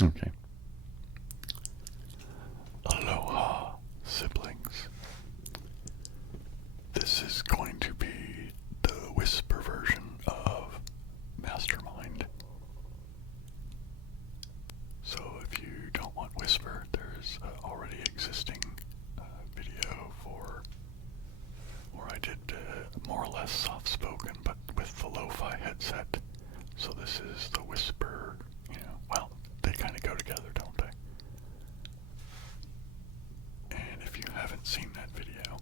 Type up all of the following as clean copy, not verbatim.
Okay. Aloha, siblings. This is going to be the whisper version of Mastermind. So if you don't want whisper, there's already existing video where I did more or less soft-spoken, but with the lo-fi headset. So this is the whisper, well, they kind of go together, don't they? And if you haven't seen that video,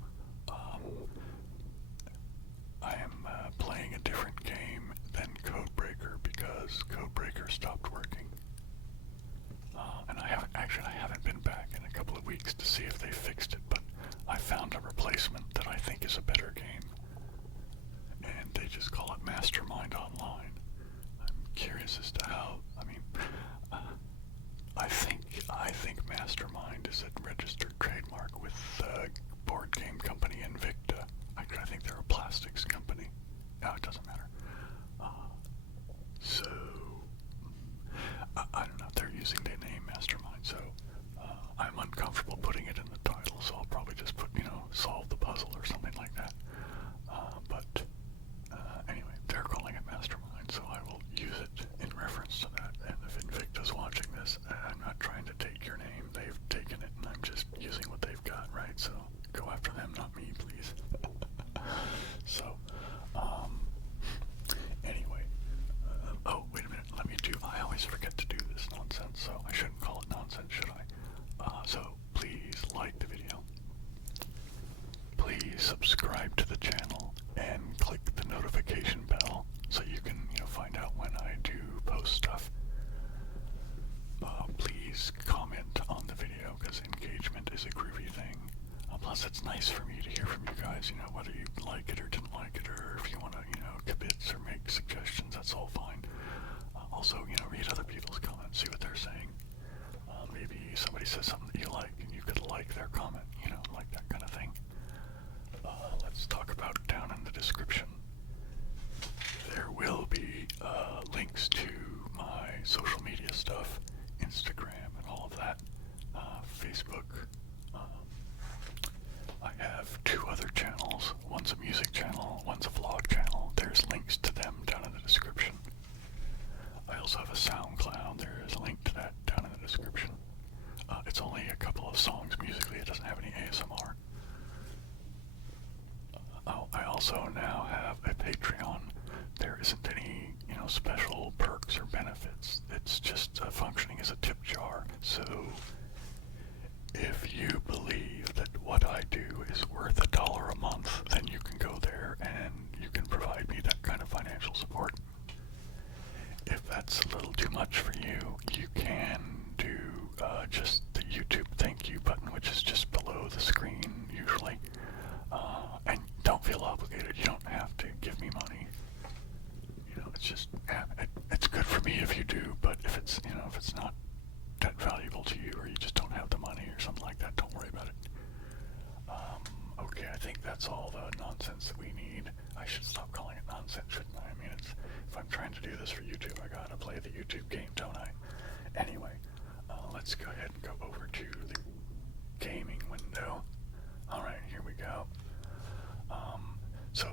I am playing a different game than Codebreaker because Codebreaker stopped working. And I haven't been back in a couple of weeks to see if they fixed it, but I found a replacement that I think is a better game. And they just call it Mastermind Online. I'm curious as to how, I think Mastermind is a registered trademark with the board game company Invicta. I think they're a plastics company. No, it doesn't matter. So, I don't know. They're using the name Mastermind, so I'm uncomfortable putting it in the title, so I'll probably just put, solve the puzzle or something like that. But anyway, they're calling it Mastermind, so I will use it in reference to that. And if Invicta's watching this, I'm not trying to take your name. They've taken it, and I'm just using what they've got, right? So go after them, not me, please. So, anyway. Oh, wait a minute. I always forget to do this nonsense, so I shouldn't call it nonsense, should I? So please like the video. Please subscribe to the channel and click the notification bell so you can, find out when I do post stuff. Please comment on the video because engagement is a groovy thing. Plus, it's nice for me to hear from you guys, whether you like it or didn't like it, or if you want to, kibitz or make suggestions, that's all fine. Also, read other people's comments, see what they're saying. Maybe somebody says something that you like, and you could like their comment, like that kind of thing. Let's talk about down in the description. There will be links to my social media stuff, Instagram and all of that, Facebook. I have 2 other channels. One's a music channel, one's a vlog channel. There's links to them down in the description. I also have a SoundCloud. There is a link to that down in the description. It's only a couple of songs musically. It doesn't have any ASMR. I also now have a Patreon. There isn't any, special perks or benefits. It's just functioning as a tip jar. So if you believe that what I do is worth $1 a month, then you can go there and you can provide me that kind of financial support. If that's a little too much for you, you can do just the YouTube thank you button, which is just below the screen usually. And don't feel obligated. You don't have to give me money. It's just, it's good for me if you do, but if it's, if it's not that valuable to you, or you just don't have the money or something like that, don't worry about it. Okay, I think that's all the nonsense that we need. I should stop calling it nonsense, shouldn't I? If I'm trying to do this for YouTube, I gotta play the YouTube game, don't I? Anyway, let's go ahead and go over to the gaming window. Alright, here we go. So,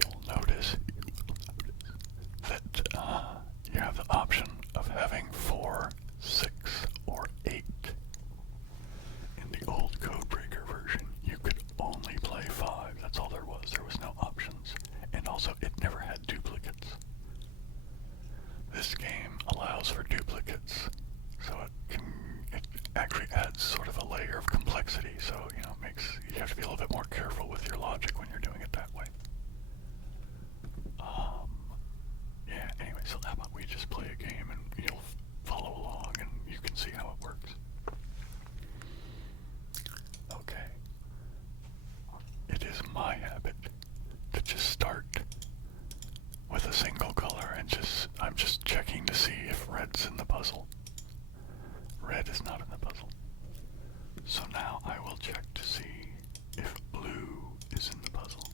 you'll notice that you have the option of having 4, 6, or 8. In the old Codebreaker version, you could only play 5. That's all there was. There was no options. And also, it never had duplicates. This game allows for duplicates, so it actually adds sort of a layer of complexity. So you have to be a little bit more careful with your logic when you're doing it that way. Yeah. Anyway, so how about we just play a game and you'll follow along and you can see how it works. Okay. It is my habit to just start with a single color and I'm just checking to see if red's in the puzzle. Red is not in the puzzle. So now I will check to see if blue is in the puzzle.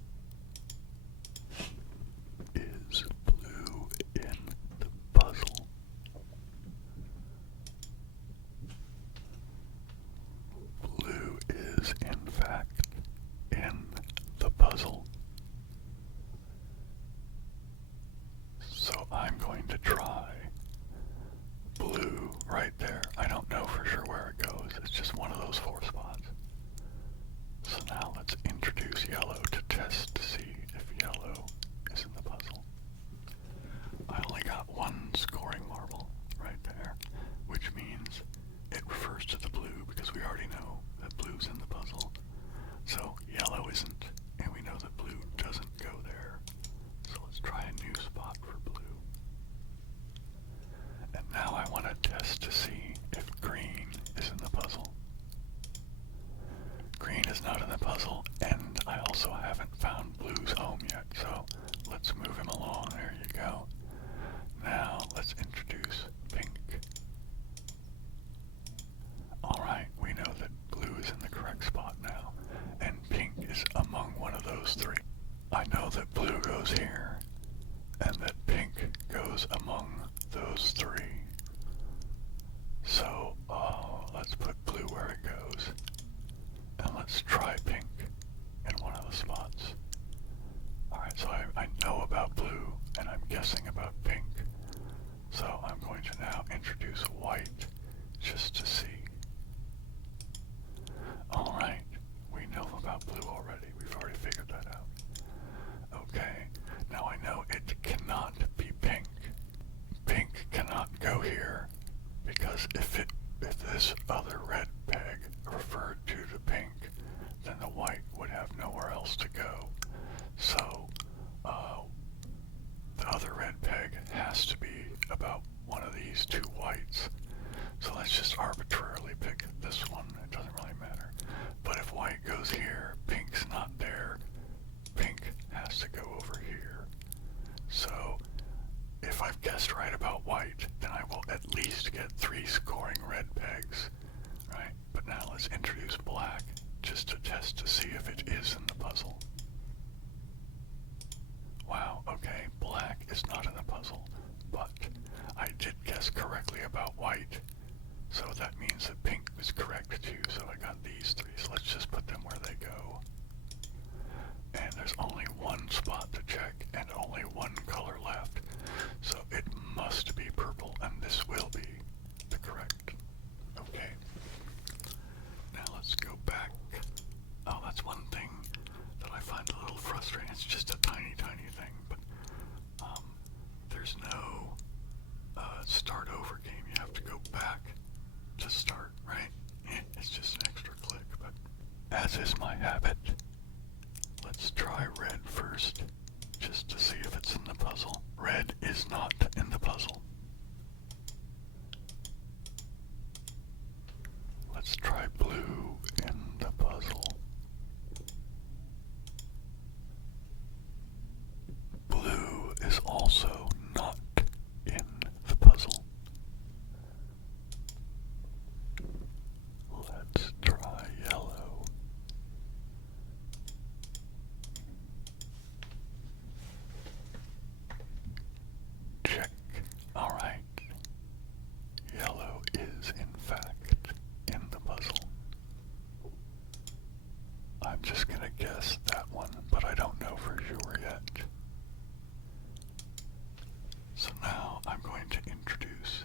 those 4 spots. So now let's introduce yellow to test to see if yellow is in the puzzle. I only got 1 scoring marble right there, which means it refers to the blue because we already know that blue's in the puzzle. So yellow isn't, and we know that blue doesn't go there. So let's try a new spot for blue. And now I want to test to see if green is in the puzzle. Green is not in the puzzle, and I also haven't found blue's home yet, so let's move him along. There you go. Now let's introduce pink. Alright, we know that blue is in the correct spot now, and pink is among one of those 3. I know that blue goes here, and that pink goes among those 3. So, let's put blue where it goes, and let's try pink in one of the spots. Alright, so I know about blue, and I'm guessing about pink. So I'm going to now introduce white, just to see. Alright, we know about blue already. We've already figured that out. Okay, now I know it cannot be pink. Pink cannot go here, because if this other red peg referred to the pink, then the white would have nowhere else to go. So, the other red peg has to be about one of these 2 whites. So let's just arbitrarily pick this one. It doesn't really matter. But if white goes here, pink's not there. Pink has to go over here. So if I've guessed right about white, then I will at least get 3 scoring red pegs, right? But now let's introduce black, just to test to see if it is in the puzzle. Wow, okay, black is not in the puzzle, but I did guess correctly about white, so that means that pink was correct too, so I got these 3, so let's just put them where they go. And there's only 1 spot to check, and only 1 color left, so it must be purple, and this will be the correct. Okay, now let's go back. Oh, that's one thing that I find a little frustrating. It's just a tiny, tiny thing, but there's no start over game. You have to go back to start, right? It's just an extra click, but as is my habit, let's try red first, just to see if it's in the puzzle. Red is not in the puzzle. Let's try blue in the puzzle. Blue is also not in the puzzle. Let's try yellow. Check. Alright. Yellow is in fact in the puzzle. I'm just gonna guess that one, but I don't know for sure yet. So now I'm going to introduce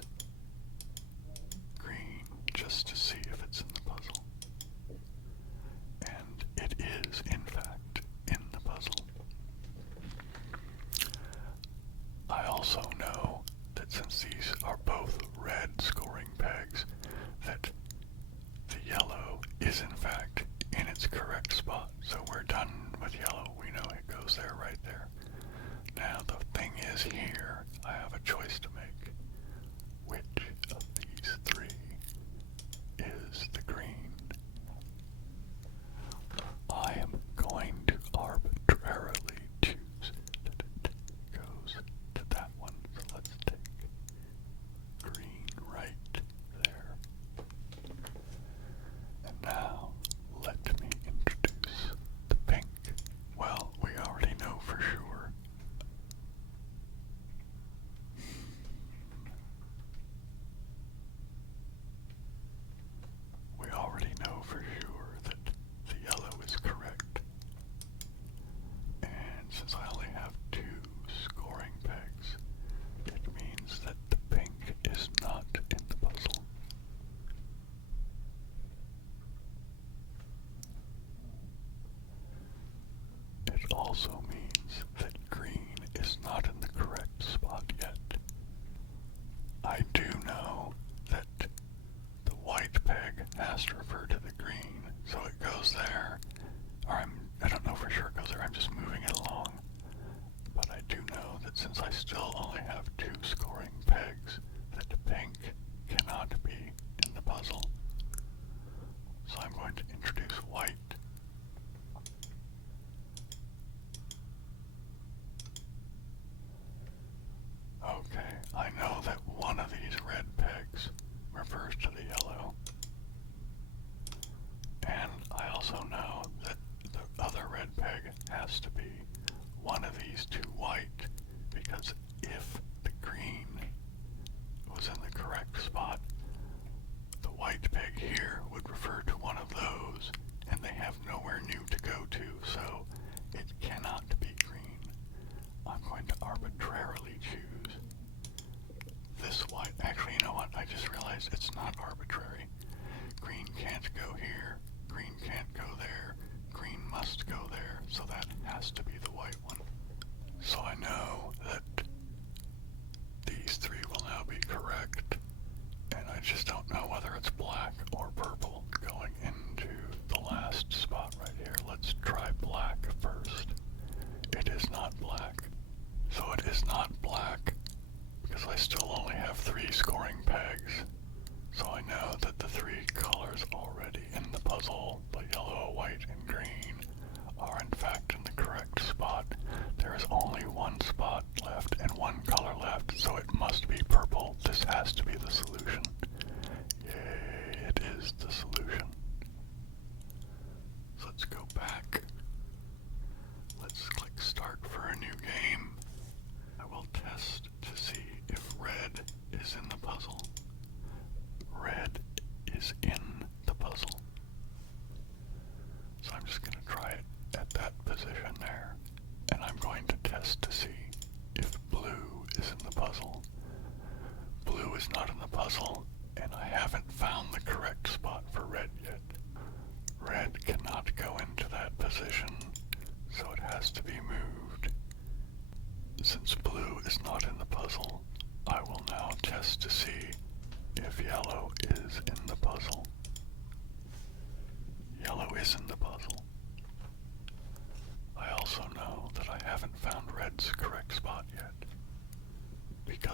green just to see if it's in the puzzle. And it is, in fact, in the puzzle. I also know that since these are both red scoring pegs, that the yellow is, in fact, in its correct spot. So we're done with yellow. We know it goes there, right there. Now the thing is here, I have a choice to make. Which of these 3 is the green? I am going to arbitrarily choose that it goes to that one. So let's take green right there. And now let me introduce the pink. Well, we already know for sure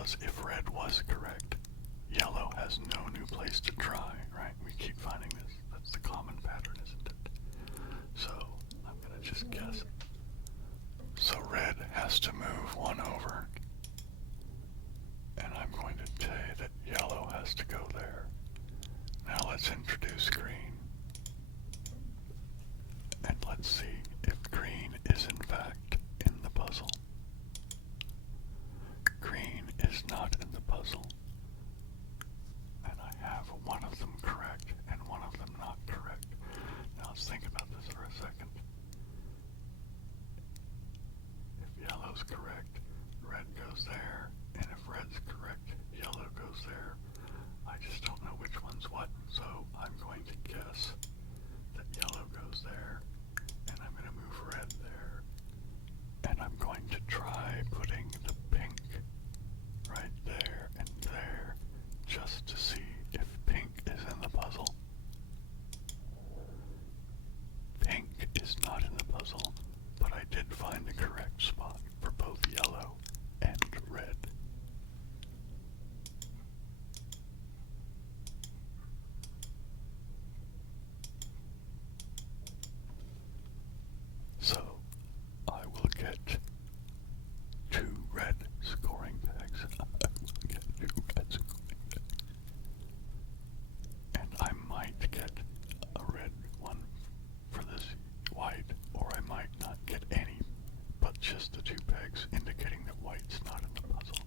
because if red was correct, yellow has no new place to try, right? We keep finding this. That's the common pattern, isn't it? So I'm going to just guess. So red has to move one over. And I'm going to say that yellow has to go there. Now let's introduce green. And let's see if green is in fact in the puzzle. Green is not in the puzzle. And I have one of them correct and one of them not correct. Now let's think about this for a second. If yellow's correct, red goes there. And if red's correct, yellow goes there. I just don't know which one's what, so I'm going to guess that yellow goes there, and I'm going to move red there, and I'm going to try putting the pink right there and there, just to see if pink is in the puzzle. Pink is not in the puzzle, but I did find the correct spot for both yellow and red. So, I will get 2 red scoring pegs. I will get 2 red scoring pegs. And I might get a red one for this white, or I might not get any, but just the 2 pegs, indicating that white's not in the puzzle.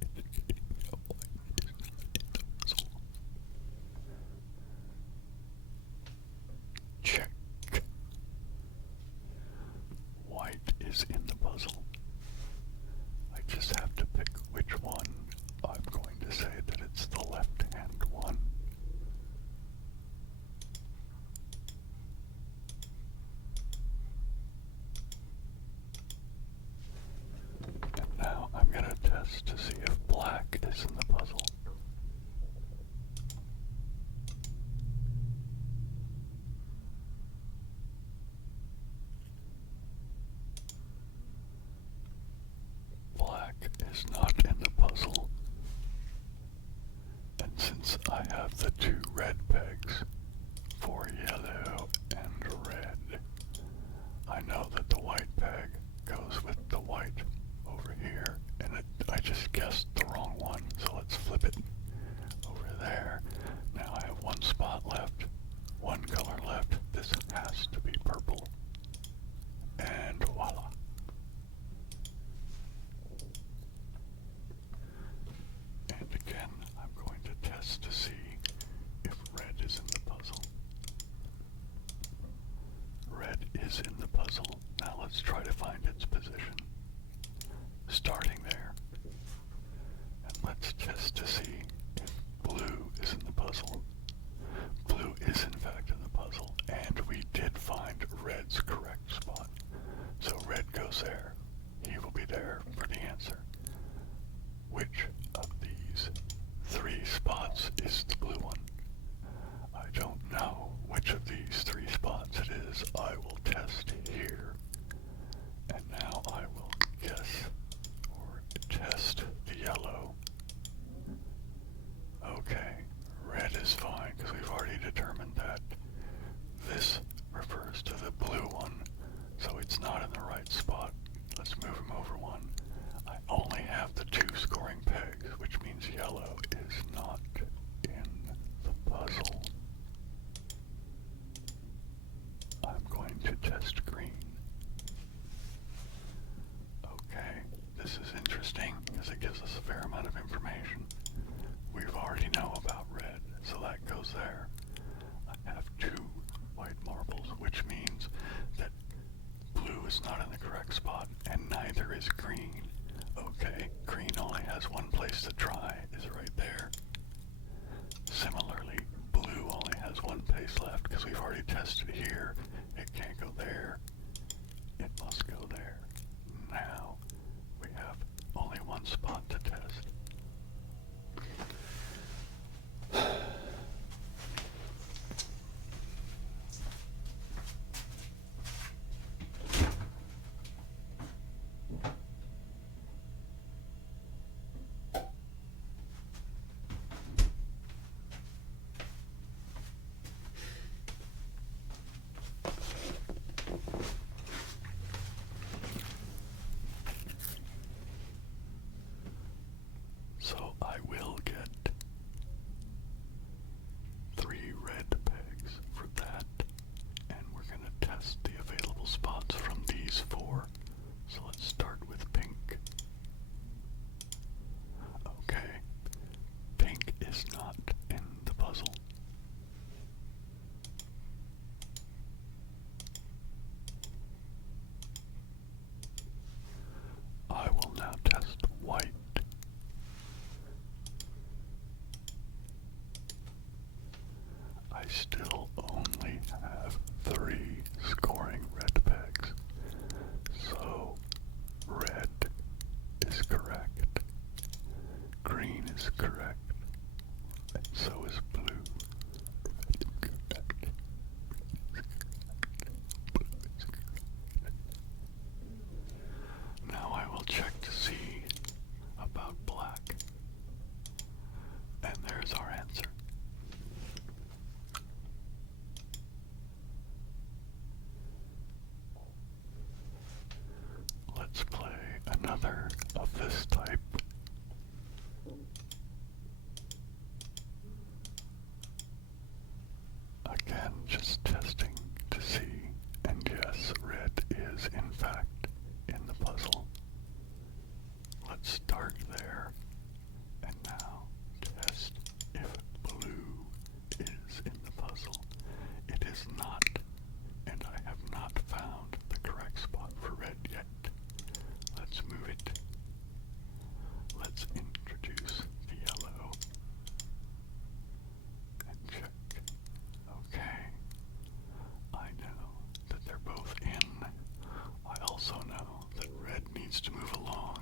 Indicating that white is not in the puzzle. Check. White is in the puzzle. I just have to pick which one. I'm going to say that it's the left-hand one. And now I'm going to test to see if black is in the puzzle. Black is not in the puzzle. And since I have the 2 red pegs for yellow and red, I know that the white peg goes with the white over here, and I just guessed the wrong one, so let's flip it over there. Now I have 1 spot left, 1 color left. This has to be purple. And voila. And again, I'm going to test to see if red is in the puzzle. Red is in the puzzle. Now let's try to find its position. Starting there. And let's test to see if blue is in the puzzle. Blue is in fact in the puzzle, and we did find red's correct spot. So red goes there. He will be there for the answer. Which of these 3 spots is the blue one? I don't know which of these 3 spots it is. I will test here. And now I will guess or test the yellow. Okay, red is fine because we've already determined that this refers to the blue one, so it's not in the right spot. Let's move him over 1. I only have the 2 scoring pegs, which means yellow is not in the puzzle. I'm going to test green. Okay, this is interesting because it gives us a fair amount of information. We already know about red, so that goes there. I have 2 white marbles, which means that blue is not in the correct spot, and neither is green. Okay, green only has 1 place to try, is right there. Similarly, blue only has 1 place left because we've already tested here. It can't go there. It must go there. Now, we have only 1 spot to test. I will get 3 red pegs for that, and we're going to test the available spots from these 4. So let's start with pink. Okay, pink is not in the puzzle. I will now test white. I still only have 3 scoring red pegs, so red is correct, green is correct, and so is blue. Red is correct, blue is correct. Now I will check to see about black, and there's our answer. Let's play another of this type. Again, just testing to see, and yes, red is in fact in the puzzle. Let's start there, and now test if blue is in the puzzle. It is not, and I have not found the correct spot for red yet. Let's move it. Let's introduce the yellow and check. Okay, I know that they're both in. I also know that red needs to move along,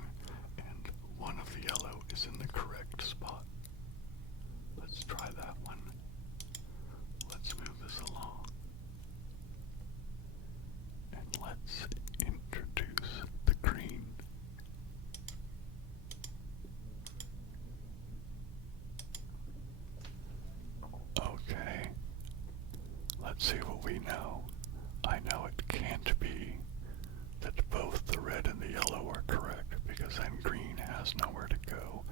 and one of the yellow is in the correct spot. Let's try that one. Let's move this along. And let's introduce the green. Okay, let's see what we know. I know it can't be that both the red and the yellow are correct, because then green has nowhere to go.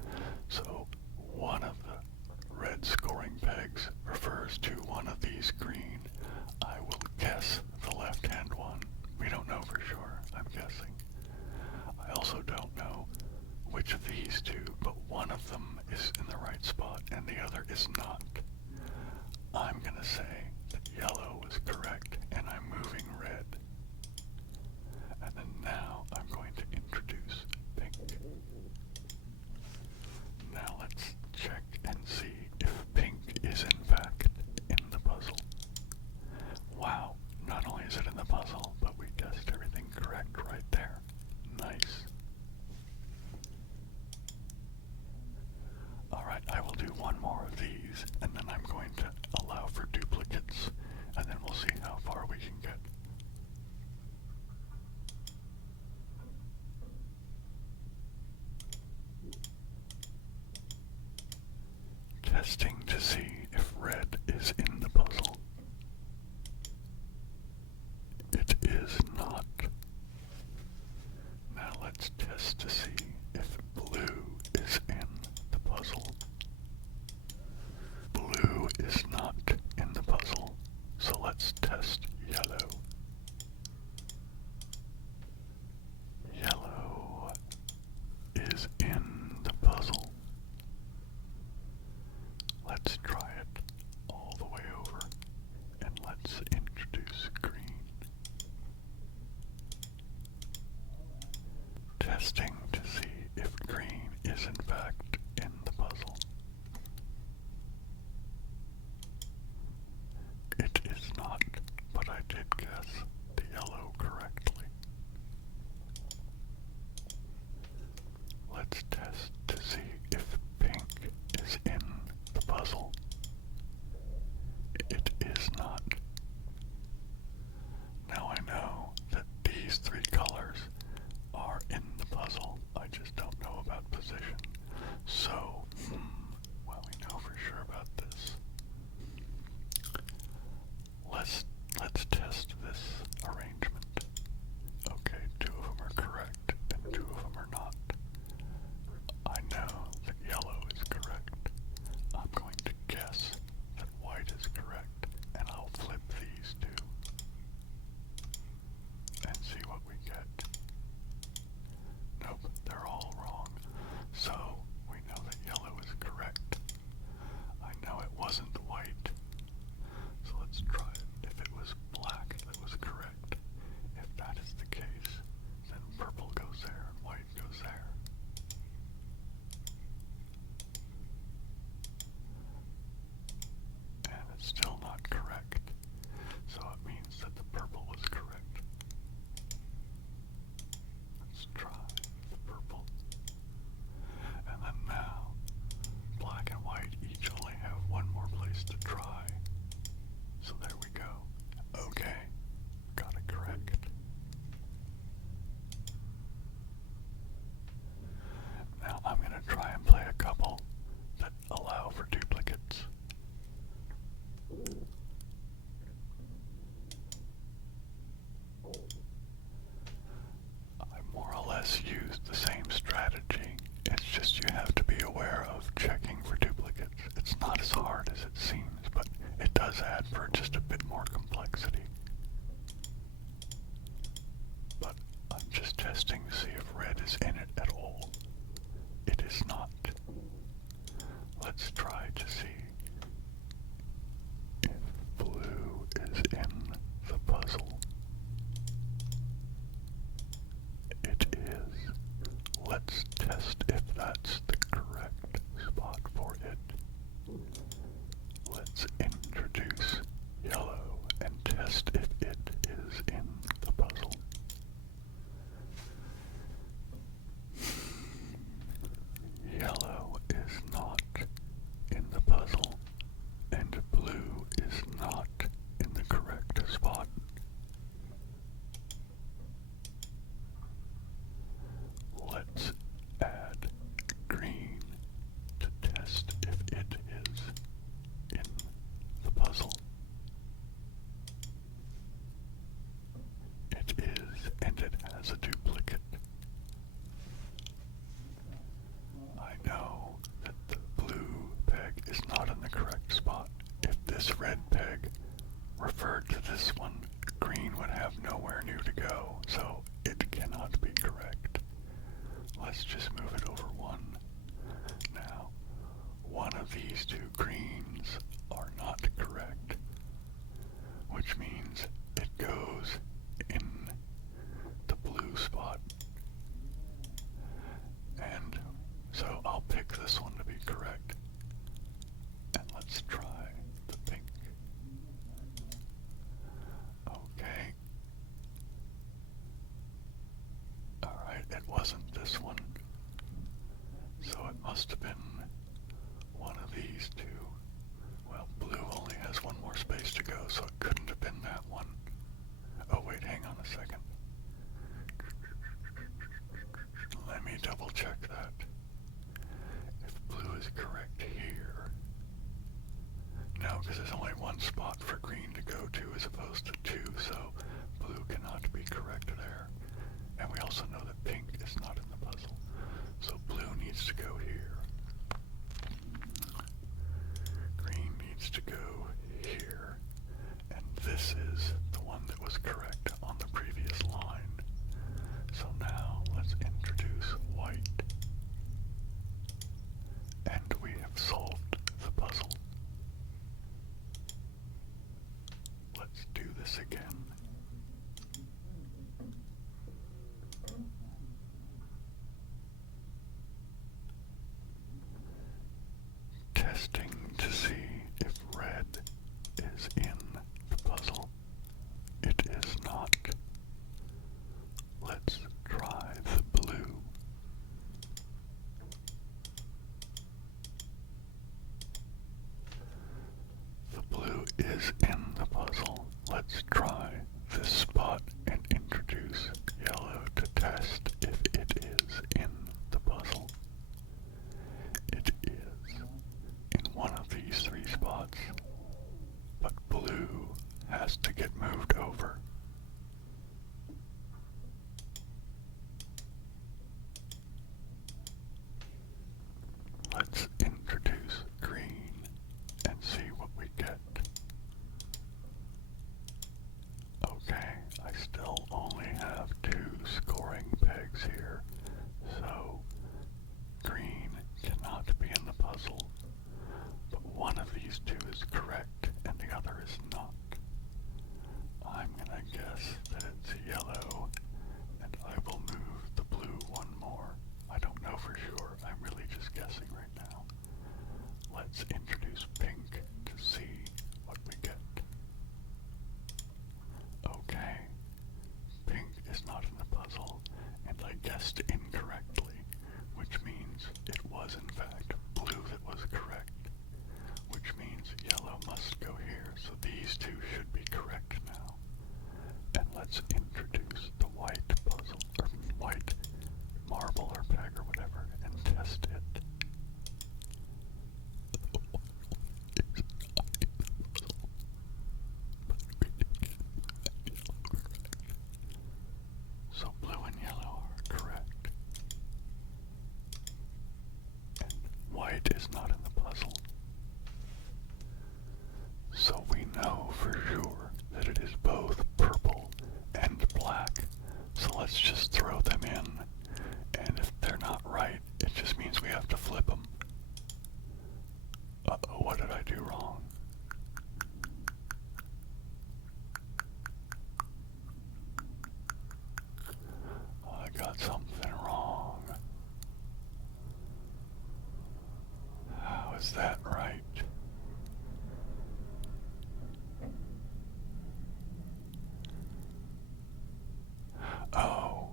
So one of the red scoring pegs refers to one of these green. I will guess the left-hand one. We don't know for sure, I'm guessing. I also don't know which of these two, but one of them is in the right spot and the other is not. I'm gonna say that yellow was correct and I'm moving red. And then now I'm going to introduce pink. Now let's check and see if pink is in fact in the puzzle. Wow, not only is it in the puzzle, but we guessed everything correct right there. Nice. Alright, I will do one more of these, and then I'm going to allow for duplicates, and then we'll see how far we can get. Testing to see if red is in the puzzle. It is not. Now let's test to see if blue is in the puzzle. Blue is not in the puzzle, so let's test yellow. Yellow is in the puzzle. Let's try it all the way over, and let's introduce green. Testing to see if green is in fact in the puzzle. It is not, but I did guess the yellow correctly. Let's test to see if pink is in the puzzle. It is not. Now I know that these 3 colors are in the puzzle. I just don't know about position. these two greens are not correct, which means it goes in the blue spot. And so I'll pick this one to be correct. And let's try the pink. Okay. Alright, it wasn't this one. So it must have been one of these two. Well, blue only has one more space to go, so it couldn't have been that one. Oh wait, hang on a second. Let me double check that. If blue is correct here. No, because there's only one spot for green to go to as opposed to two, so blue cannot be correct there. And we also know that pink is not in the puzzle. So blue needs to go here. Green needs to go here. And this is the one that was correct on the previous line. So now let's introduce white. And we have solved the puzzle. Let's do this again. Testing to see if red is in the puzzle. It is not. Let's try the blue. The blue is in the puzzle. Let's try this spot and introduce yellow to test if it is in the puzzle. It is in one of these three spots, but blue has to get moved over. Let's introduce green and see what we get. Okay, I still only have two scoring pegs here, so green cannot be in the puzzle, but one of these two is correct and the other is not. I'm gonna guess that it's yellow, and I will move the blue one more. I don't know for sure, I'm really just guessing right now. Let's introduce pink to see what we get. Okay, pink is not in the puzzle, and I guessed incorrectly, which means it was in fact blue that was correct, which means yellow must go here, so these two should be correct now. And let's introduce the white puzzle, or white marble or peg or whatever, and test it. So blue and yellow are correct. And white is not in the puzzle. So we know for sure that it is both purple and black. So let's just throw them in. And if they're not right, it just means we have to flip them. Uh-oh, what did I do wrong? I got something wrong. How is that right? Oh,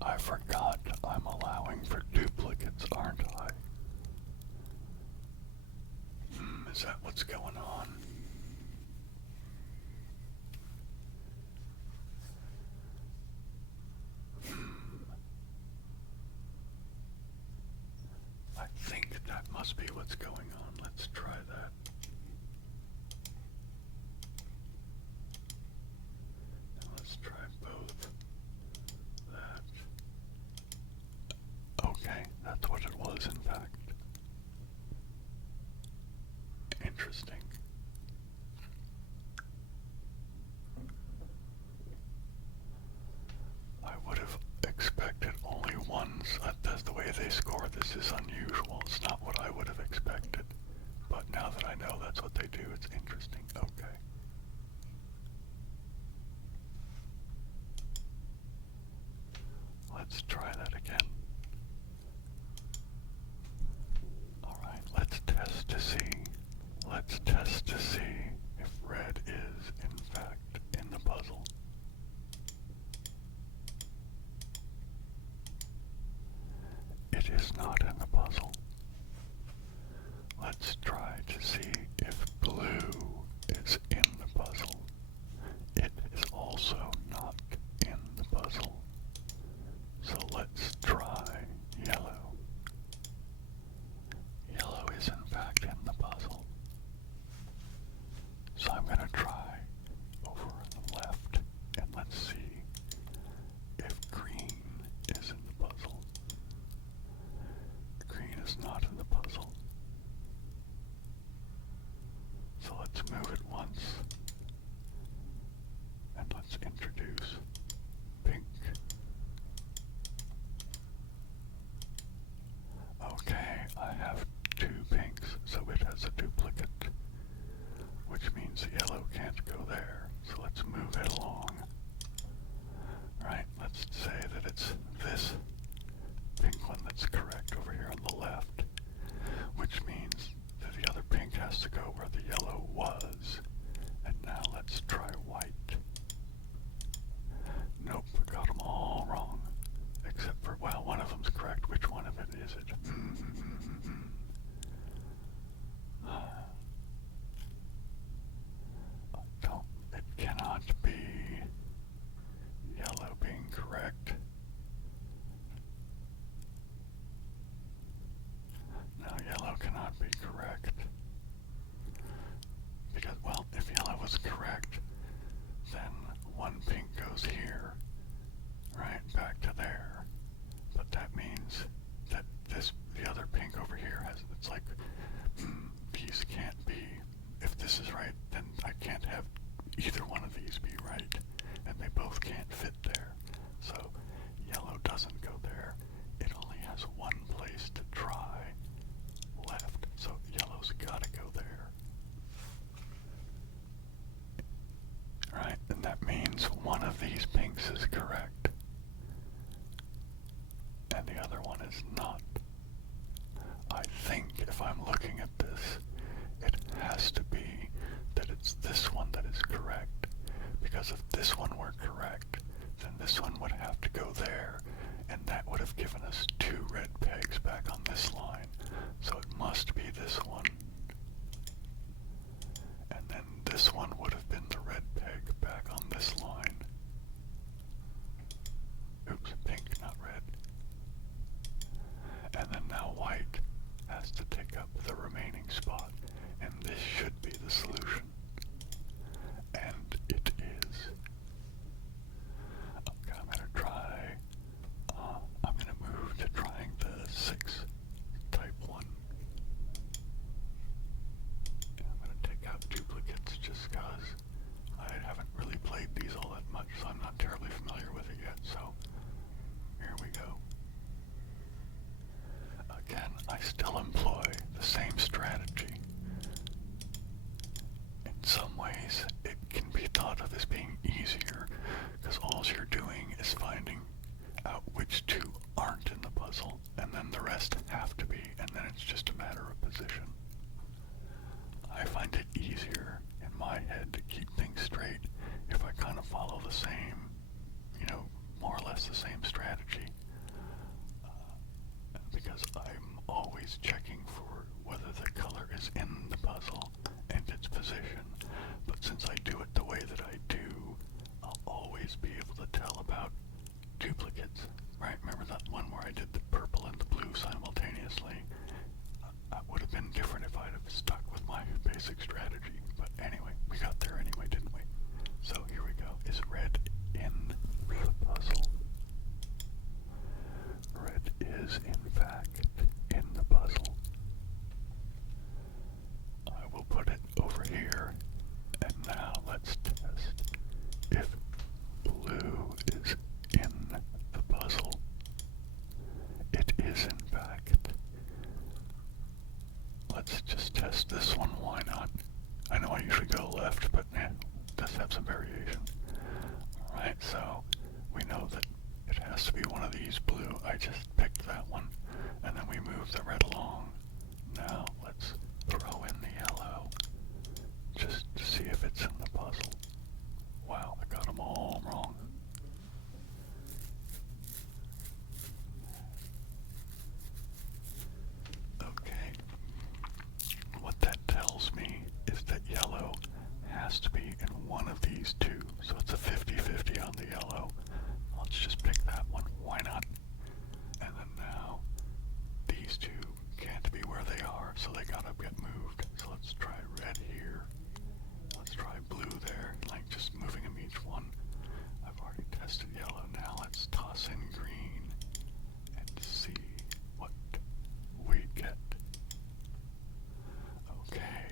I forgot I'm allowing for duplicates, aren't I? Is that what's going on? I think that must be what's going on. Let's try that. And let's try both. That. Okay, that's what it was, in fact. Interesting. I would have expected only ones. That's the way they score this is unusual. It's not what I would have expected. I know that's what they do. It's interesting. Okay. Let's try that again. Alright, let's test to see. Let's test to see if red is, in fact, in the puzzle. It is not in the puzzle. Let's try to see if blue is in the puzzle. It is also not in the puzzle. So let's try yellow. Yellow is in fact in the puzzle. So I'm going to try over on the left and let's see if green is in the puzzle. Green is not in the puzzle. So let's move it once and let's introduce pink. Okay, I have two pinks, so it has a duplicate, which means the yellow can't go there. So let's move it along. Right, let's say that it's this pink one that's correct over here on the left, which means that the other pink has to go where the yellow was. And now let's try white. Nope, got them all wrong. Except for, well, one of them's correct. Which one of it is it? It cannot be yellow being correct. No, yellow cannot be correct. Because, well, if yellow was correct, then one pink goes here, right, back to there. But that means that the other pink over here it's like, these can't be, if this is right, then I can't have either one of these be right, and they both can't fit there. So yellow doesn't go there. It only has one place to try, left, so yellow's gotta go there. Right, and that means one of these pinks is correct, and the other one is not. I think if I'm looking at this, it has to be that it's this one that is correct, because if this one were correct, then this one would have to go there, and that would have given us two red pegs back on this line. So it must be this one. And then this one would have been the red peg back on this line. Oops, pink, not red. And then now white has to take up the remaining spot, and this should be the solution. And it is. Okay, I'm going to try, I'm going to move to trying the 6 type one. And I'm going to take out duplicates just because I haven't really played these all that much, so I'm not terribly familiar with it yet, so here we go. Again, I still employ the same strategy. In some ways, it can be thought of as being easier, because all you're doing is finding out which two aren't in the puzzle, and then the rest have to be, and then it's just a matter of position. I find it easier in my head to keep things straight if I kind of follow the same, more or less the same strategy. Because I'm always checking for whether the color is in the puzzle and its position. But since I do it the way that I do, I'll always be able to tell about duplicates. Right? Remember that one where I did the purple and the blue simultaneously? That would have been different if I'd have stuck with my basic strategy. But anyway, we got there anyway, didn't we? So here we go. Is red in the puzzle? Red is, in fact, in the puzzle. I will put it over here, and now let's test if blue is in the puzzle. usually go left, but does have some variation. Alright, so we know that it has to be one of these blue. I just picked that one, and then we move the red along. Now let's throw in the yellow, just to see if it's in the puzzle. Wow, I got them all wrong. Okay, what that tells me is that yellow has to be in one of these two, so it's a 50-50 on the yellow. Let's just pick that one, why not? And then now, these two can't be where they are, so they gotta get moved. So let's try red here. Let's try blue there, like just moving them each one. I've already tested yellow, now let's toss in green and see what we get. Okay,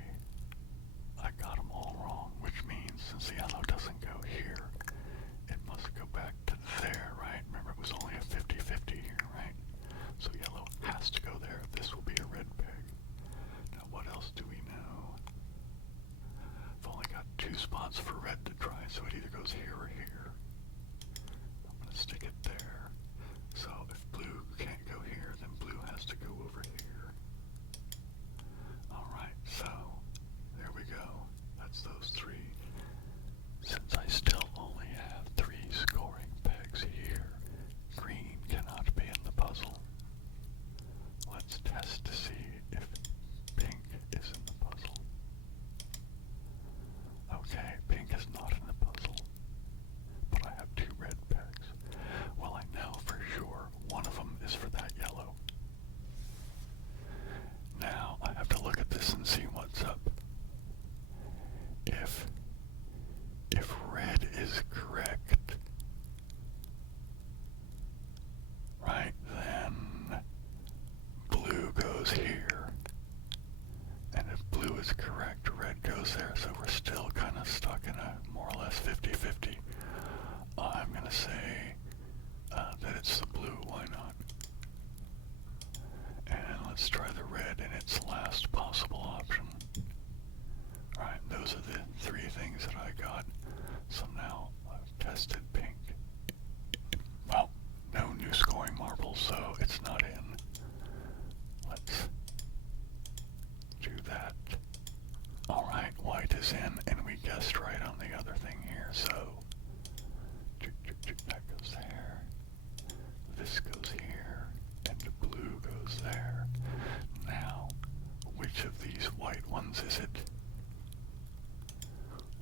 I got them all wrong, which means since the yellow doesn't go here, it must go back to there, right? Remember, it was only a 50-50 here, right? So yellow has to go there. This will be a red peg. Now what else do we know? I've only got 2 spots for red to try, so it either goes here or here. I'm going to stick it there. So if blue can't go here, then blue has to go over here. Alright, so there we go. That's those 3. Since I still only have 3 scoring pegs here, green cannot be in the puzzle. Let's test to see if pink is in the puzzle. Okay, pink is not in the puzzle, but I have 2 red pegs. Well, I know for sure one of them is for that yellow. Now, I have to look at this and see what's up. If red is correct, right, then blue goes here. And if blue is correct, red goes there. So we're still kind of stuck in a more or less 50-50. I'm going to say that it's the blue. Why not? And let's try the red in its last possible option. Alright, those are the 3 things that I got. So now I've tested pink. Well, no new scoring marbles, so it's not in. Let's do that. Alright, white is in, and we guessed right on the other thing here, so that goes there. This goes here, and the blue goes there. Now, which of these white ones is it?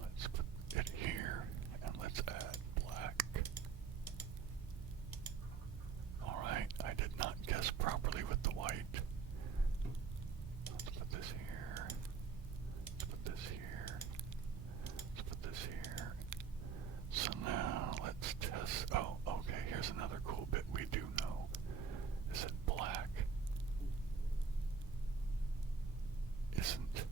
Let's put it here, and let's add black. Alright, I did not guess properly with the white. Let's put this here. Let's put this here. Let's put this here. So now, let's test. Oh, okay, here's another cool bit we do know. Is that black isn't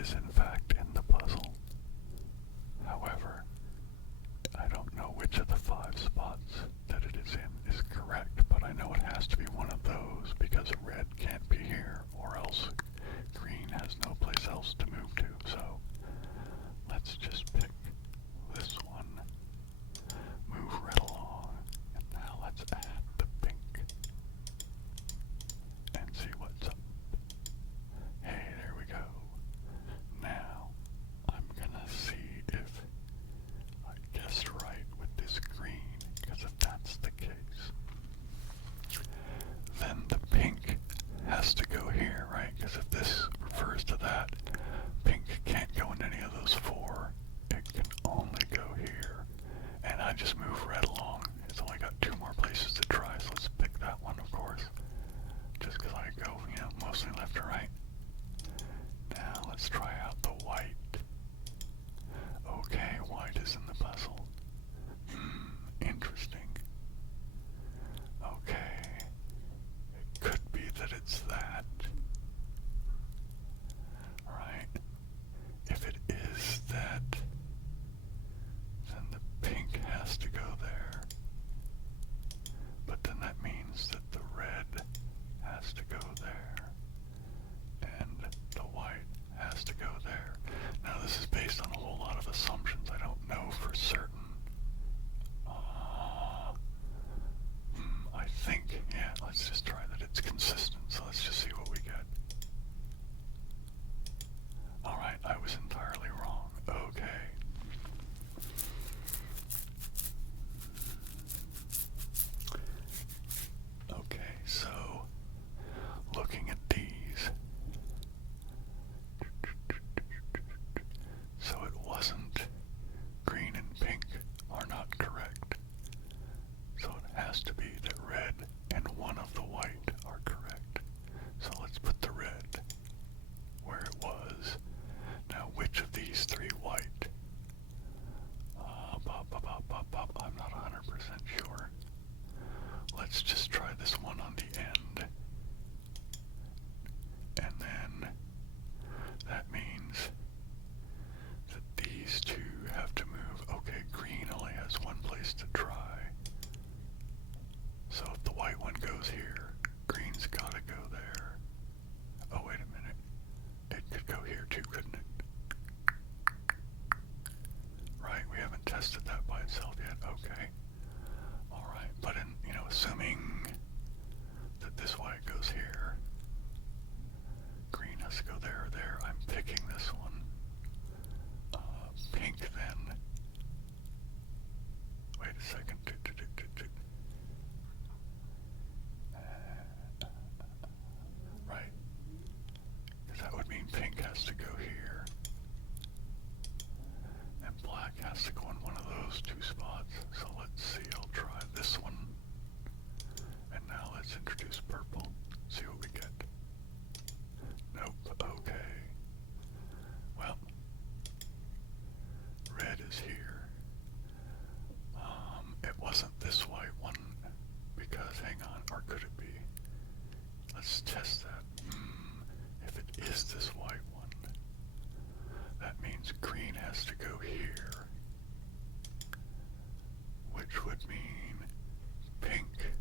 is in fact in the puzzle. However, I don't know which of the 5 spots that it is in is correct, but I know it has to be one of those because red can't be here, or else green has no place else to move to. So let's just pick this one, move right along, and now let's add the pink and see what's up. Hey, there we go. Now I'm gonna see if I guessed right with this green, because if that's the case, then the pink has to go here, right? Because if this refers to that, pink can't go in any of those 4. It can only go here. And I just move right along. It's only got 2 more places to try, so let's pick that one, of course. Just because I go, mostly left to right. Now let's try out the white. Okay, white is in the puzzle. Interesting. Okay. It could be that it's that. Right? If it is that, then the pink has to go there. But then that means that the red has to go there. And the white has to go there. Now this is based on a whole lot of assumptions. I don't know for certain. I think, yeah, let's just try that it's consistent. So let's just see what we get. Alright, I was entirely wrong. Okay. Okay, so looking at these, so it wasn't green and pink are not correct. So it has to be that red and one of the white are correct. So let's put the red where it was. Now which of these 3 white? I'm not 100% sure. Let's just try this one on the end. And then that means that these 2 have to move. Okay, green only has 1 place to try. So if the white one goes here, green's gotta go there. Oh, wait a minute. It could go here too, couldn't it? Right, we haven't tested that by itself yet. Okay. Alright, but assuming that this white goes here, green has to go there or there, I'm picking this one. Pink then. Wait a second. Right. Because that would mean pink has to go here. And black has to go in one of those 2 spots. So let's see, I'll try this one. And now let's introduce purple. See what we get. Nope. Okay. Well, red is here. It wasn't this white one, because, hang on, or could it be? Let's test that. If it is this white one, that means green has to go here, which would mean pink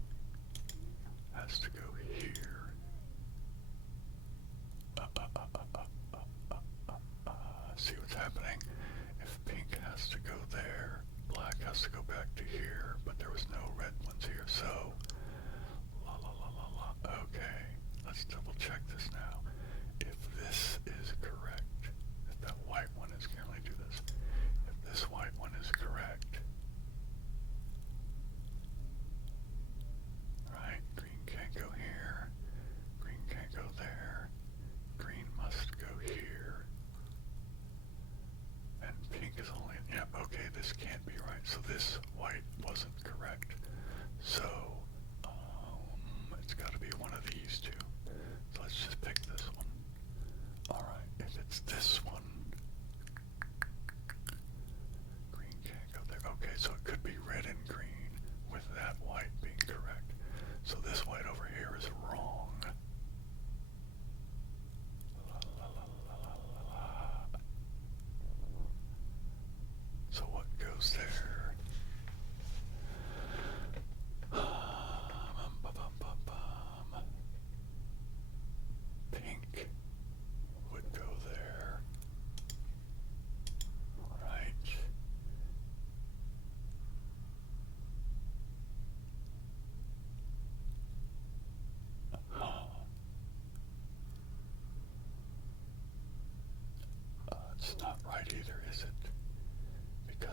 has to go here. See what's happening? If pink has to go there, black has to go back to here, but there was no red ones here, so okay, let's double check this now. If this is correct, if that white one is, can I do this? If this white one is correct, right, green can't go here.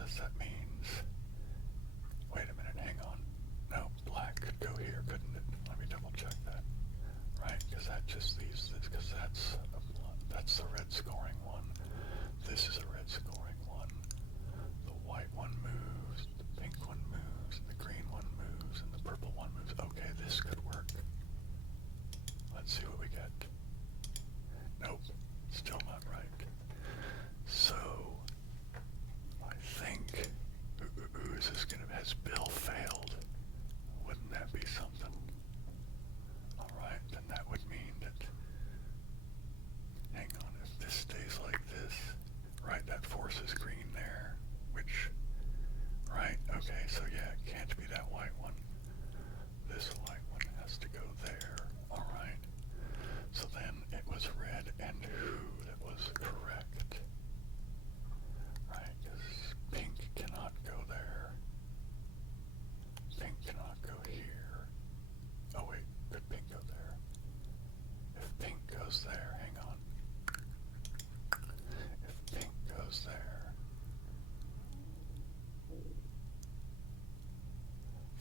because that means, wait a minute, hang on. No, black could go here, couldn't it? Let me double check that. Right, because that just leaves this, because that's the red scoring one. This is a red scoring one. The white one moves, the pink one moves, and the green one moves, and the purple one moves. Okay, this could work. Let's see what we get. Nope, still not right. So, I think, is this gonna, has Bill failed? Wouldn't that be something? Alright, then that would mean that, hang on, if this stays like this, right, that forces green there, which, right, okay, so yeah, it can't be that white one. This white one has to go there, alright. So then it was red and who that was correct. Right, because pink cannot go there. Pink cannot go here. Oh wait, could pink go there? If pink goes there, hang on. If pink goes there,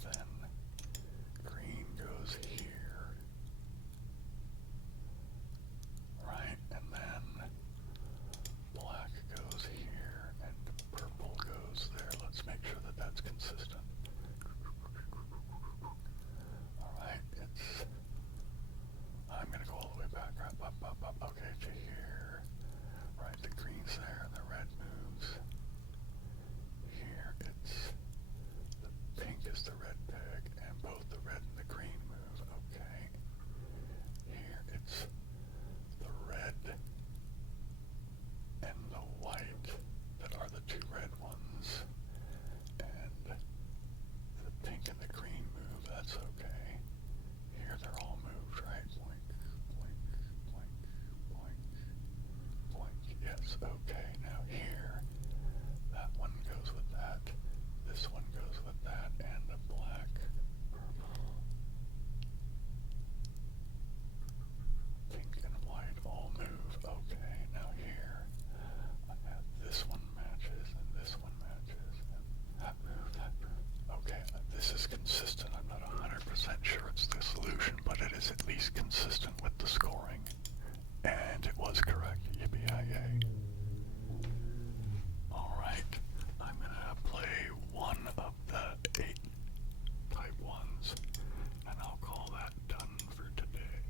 then green goes here. Right, and then black goes here and purple goes there. Let's make sure that that's consistent. Alright, I'm going to go all the way back, right, up, okay, to here. Right, the green's there and the red moves. Here, the pink is the red peg and both the red and the green move, okay. Here, it's the red and the white that are the two red ones, and the pink and the green move, that's okay. Here they're all moved, right? Boink, boink, boink, boink, boink. Yes, okay. Now here, that one goes with that, this one goes with that, and the black, purple, pink and white all move. Okay, now here I have this one matches and this one matches and that move, that move. Okay, this is consistent. I'm not 100% sure it's the solution, but it is at least consistent with the scoring. And it was correct. Yippee-yay. Alright, I'm gonna play one of the 8 type 1s, and I'll call that done for today.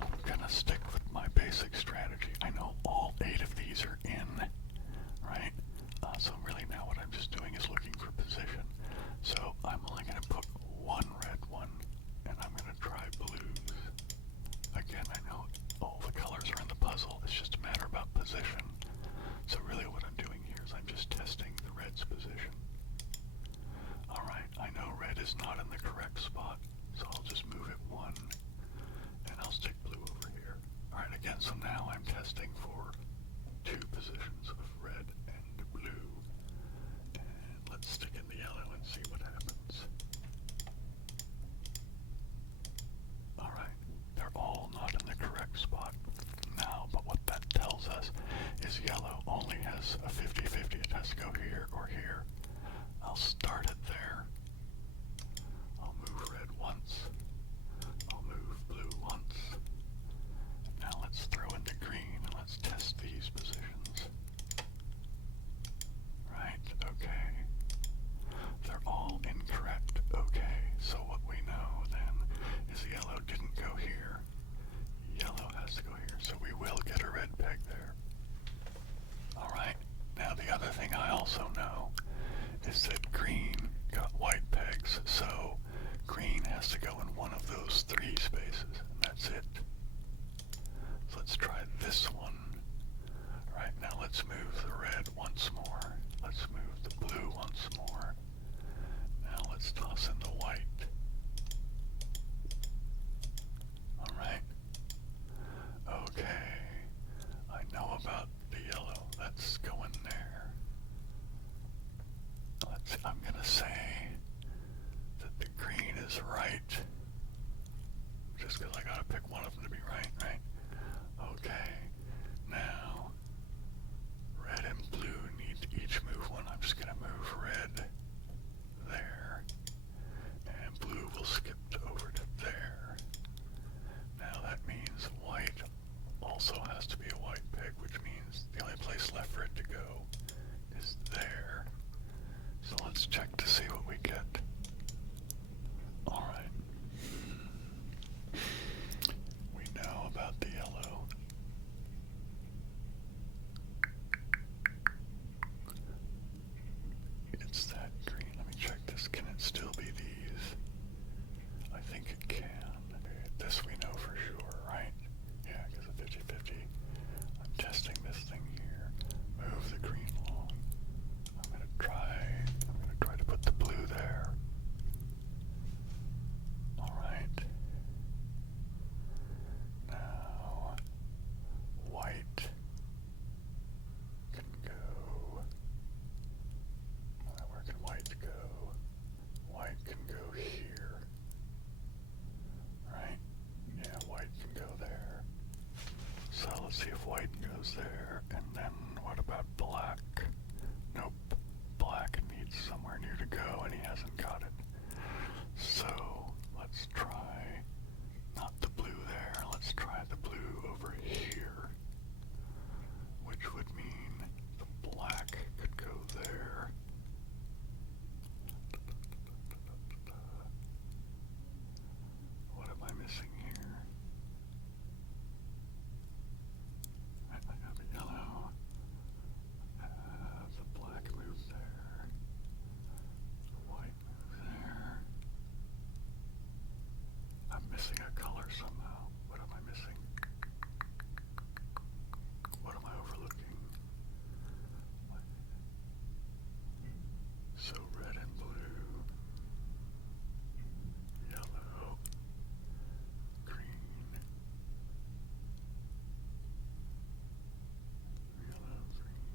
I'm gonna stick with my basic strategy. I know all 8 of these are in, right? So really now what I'm just doing is looking for position. So I'm only gonna put one red one, and I'm gonna try blues. Again, I know all the colors are in the puzzle. It's just a matter about position. So really what I'm doing here is I'm just testing the red's position. Alright, I know red is not in the correct spot, so I'll just move it 1, and I'll stick blue over here. Alright, again, so now I'm testing for 2 positions of red and blue. And let's stick in the yellow and see what happens. Alright, they're all not in the correct spot now, but what that tells us is yellow only has a 50-50. It has to go here or here. I'll start it there. I'll move red once. I'll move blue once. Now let's throw in the green and let's test these positions. Right, okay. They're all incorrect. Okay, so what we know then is yellow didn't go here. Yellow has to go here, so we will get a red peg there. Alright, now the other thing I also know is that green got white pegs, so green has to go in one of those 3 spaces, and that's it. So let's try this one. Right, now let's move the red once more. Let's move the blue once more. Now let's toss in the white. Alright. Okay. I know about the yellow. Let's go in there. I'm gonna say that the green is right. Just because I gotta pick one of them to be right, right? Okay. Now, red color somehow. What am I missing? What am I overlooking? So red and blue, yellow, green, yellow, green.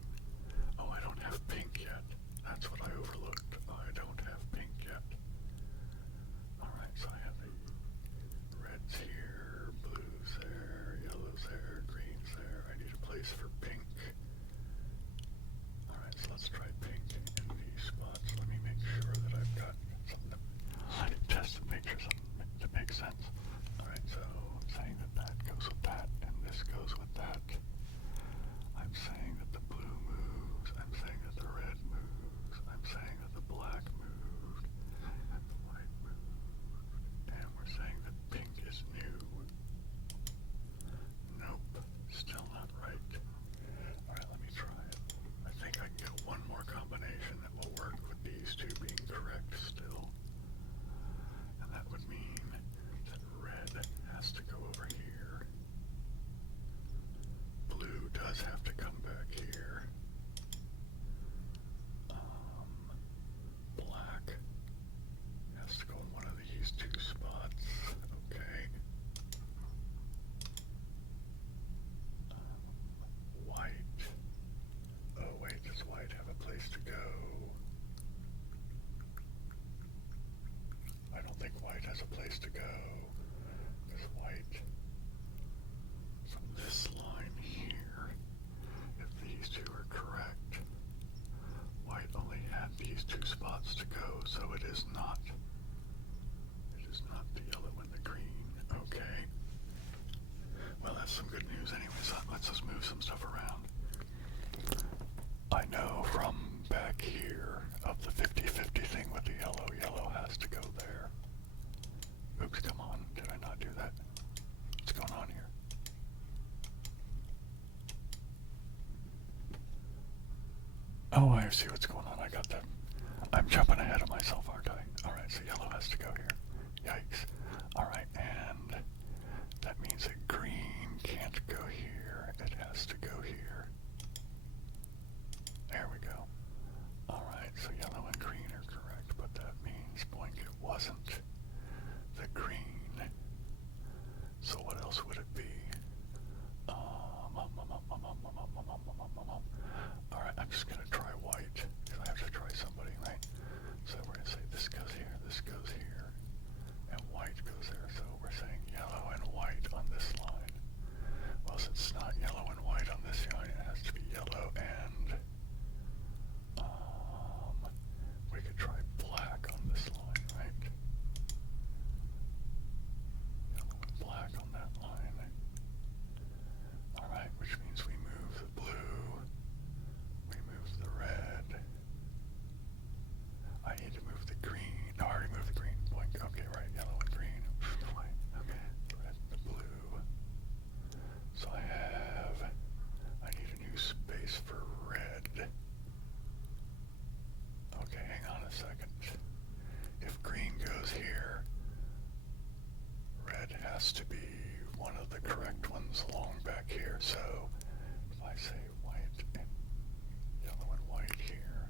Oh, I don't have pink yet. That's what I overlooked. I don't have pink yet. Alright, so I have the reds here, blues there, yellows there, greens there. I need a place for pink. Alright, so let's try pink in these spots. Let me make sure that I've got something to test to make sure something that makes sense. Alright, so I'm saying that that goes with that, and this goes with that. I'm saying that the blue moves. I'm saying that the red moves. I'm saying that the black moved, and the white moved. And we're saying that pink is new. Nope, still not right. Alright, let me try it. I think I can get one more combination that will work with these two being correct still. And that would mean that red has to go over here. Blue does have to come back here. Black has to go in one of these two spots. Okay. White. Oh wait, does white have a place to go? I don't think white has a place to go. Because white, from this line here, if these two are correct, white only had these two spots to go, so it is not the yellow and the green. Okay. Well, that's some good news anyways. Let's just move some stuff around. I know from back here of the 50-50 thing with the yellow, yellow has to go there. Oops, come on. Did I not do that? What's going on here? Oh, I see what's going on. I got that. I'm jumping ahead of myself, aren't I? Alright, so yellow has to go here. Yikes. Alright, and that means that green can't go here. It has to go here. There we go. Alright, so yellow and green are correct, but that means, boink, it wasn't the green. So what else would it be? Alright, I'm just going to try white, because I have to try somebody, right? So we're going to say this goes here, and white goes there. So we're saying yellow and white on this line. Well, since it's not yellow and white on this line, it has to be yellow and, we could try black on this line, right? Yellow and black on that line. Alright, which means we move the blue, we move the red. I need to move the green. No, I already moved the green. Boink. Okay, right, yellow and green. White. Okay, red and blue. So I need a new space for red. Okay, hang on a second. If green goes here, red has to be one of the correct ones along back here. So if I say white and yellow and white here,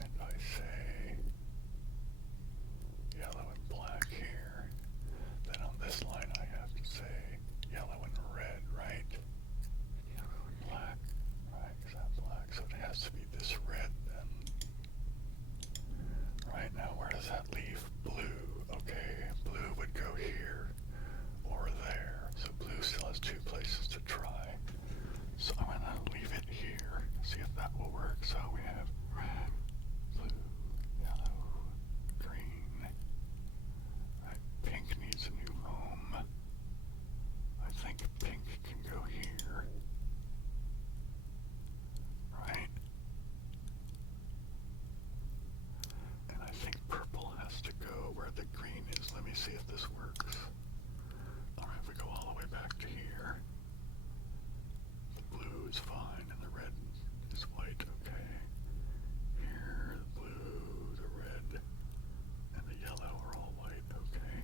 and I say yellow and black here, then on this line I have to say yellow and red, right? Yellow and black, right? Is that black? So it has to be this red then. Right, now where does that leave blue? Okay, blue would go here or there. So blue still has two places to try. So I'm going to leave it here, see if that will work. So we have red, blue, yellow, green. Right, pink needs a new home. I think pink can go here. Right? And I think purple has to go where the green is. Let me see if this works. Alright, if we go all the way back to here, the blue is fine and the red is white, okay. Here, the blue, the red, and the yellow are all white, okay.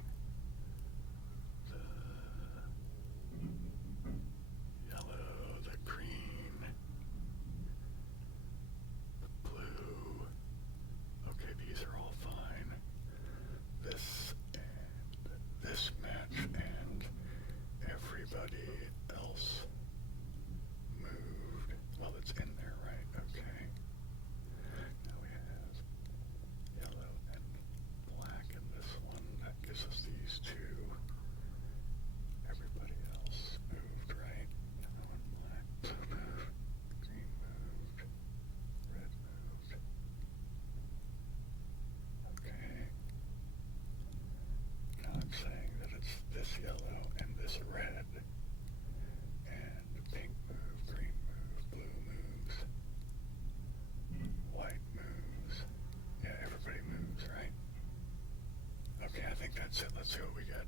That's it. Let's see what we get.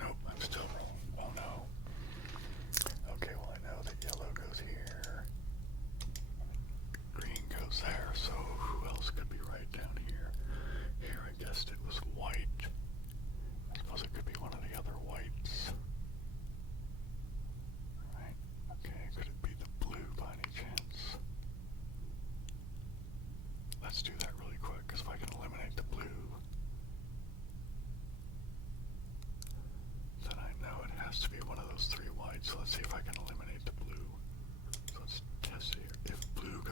Nope, I'm still wrong. Oh no. Okay, well I know that yellow goes here. Green goes there, so who else could be right down here? Here I guessed it was white. I suppose it could be one of the other whites. Right, okay, could it be the blue by any chance? Let's do that really quick, because if I can eliminate the blue, then I know it has to be one of those three whites. So let's see if I can eliminate the blue. So let's test it here. If blue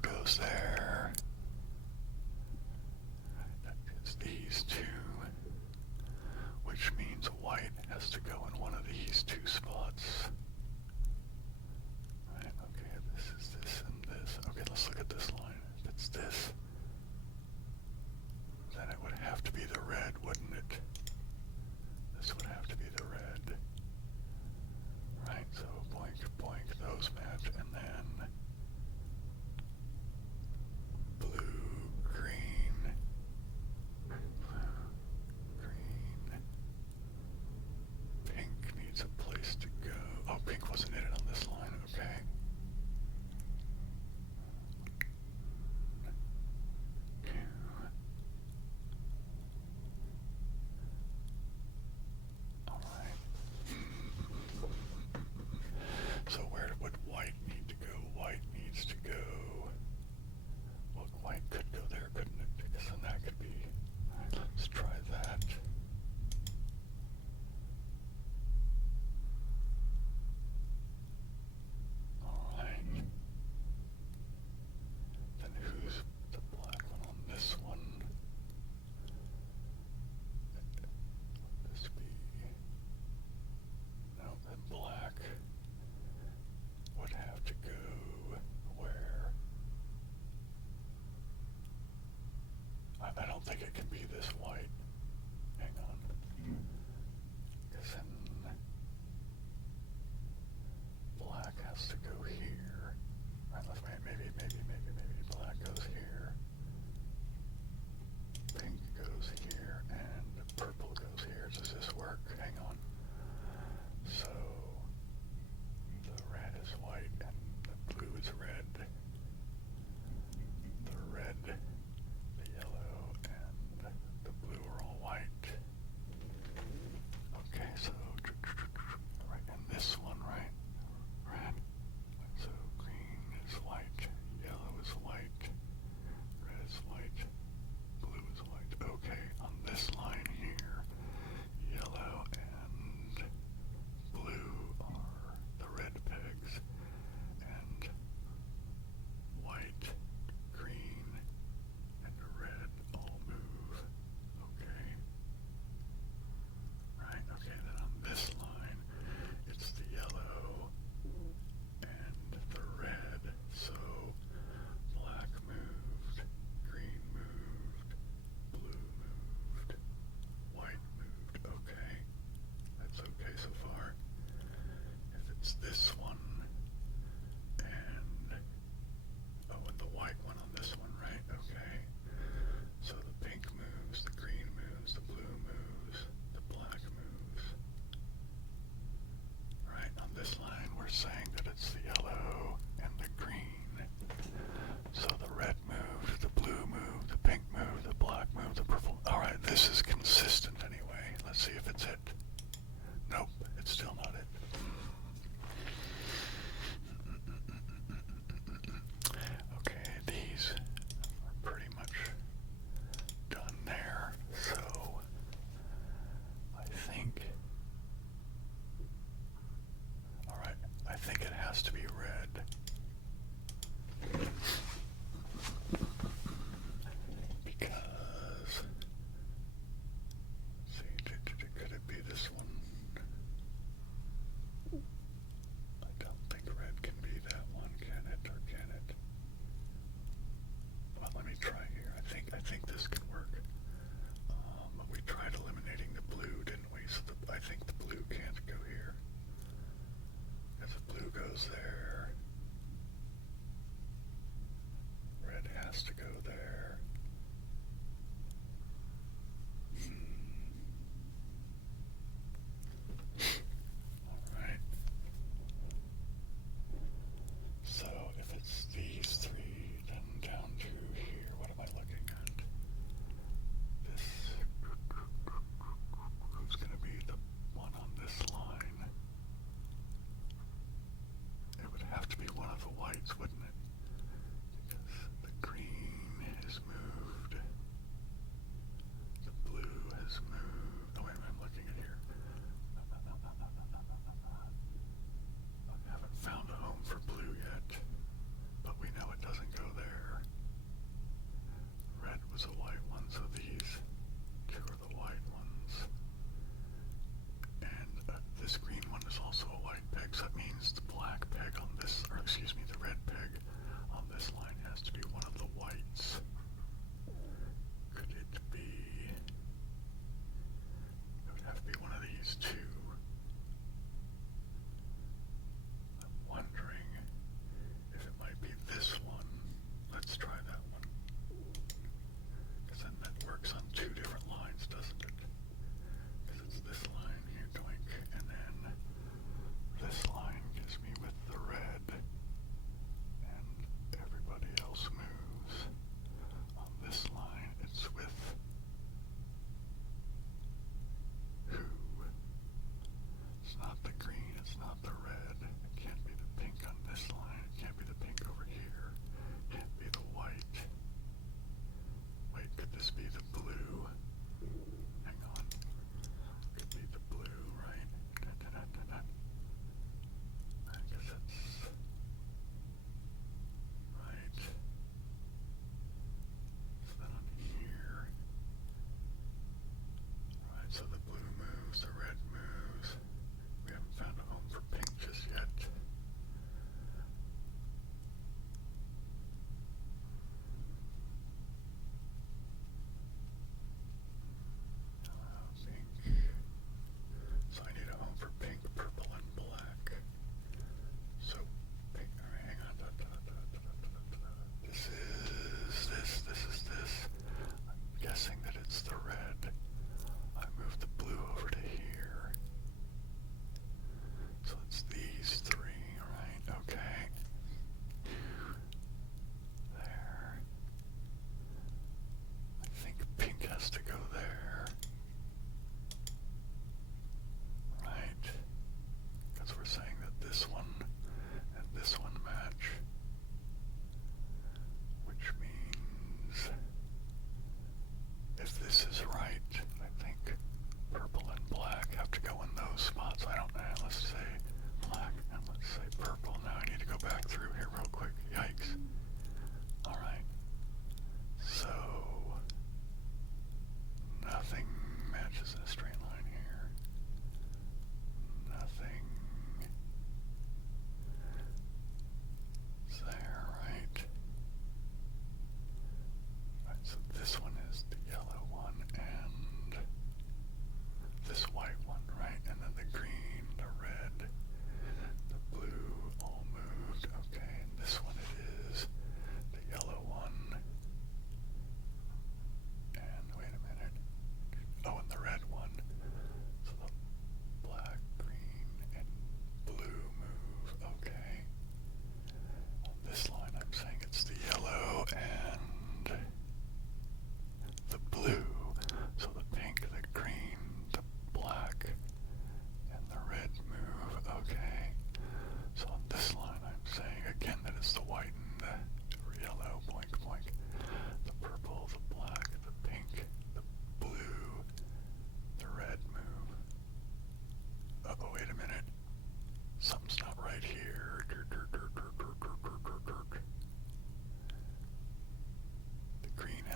goes there, that is these two, which means white has to go in one of these two spots. Right, okay, this is this and this. Okay, let's look at this line. If it's this, then it would have to be the red, wouldn't it? This would have to be the red. Right, so boink, boink, those match, and then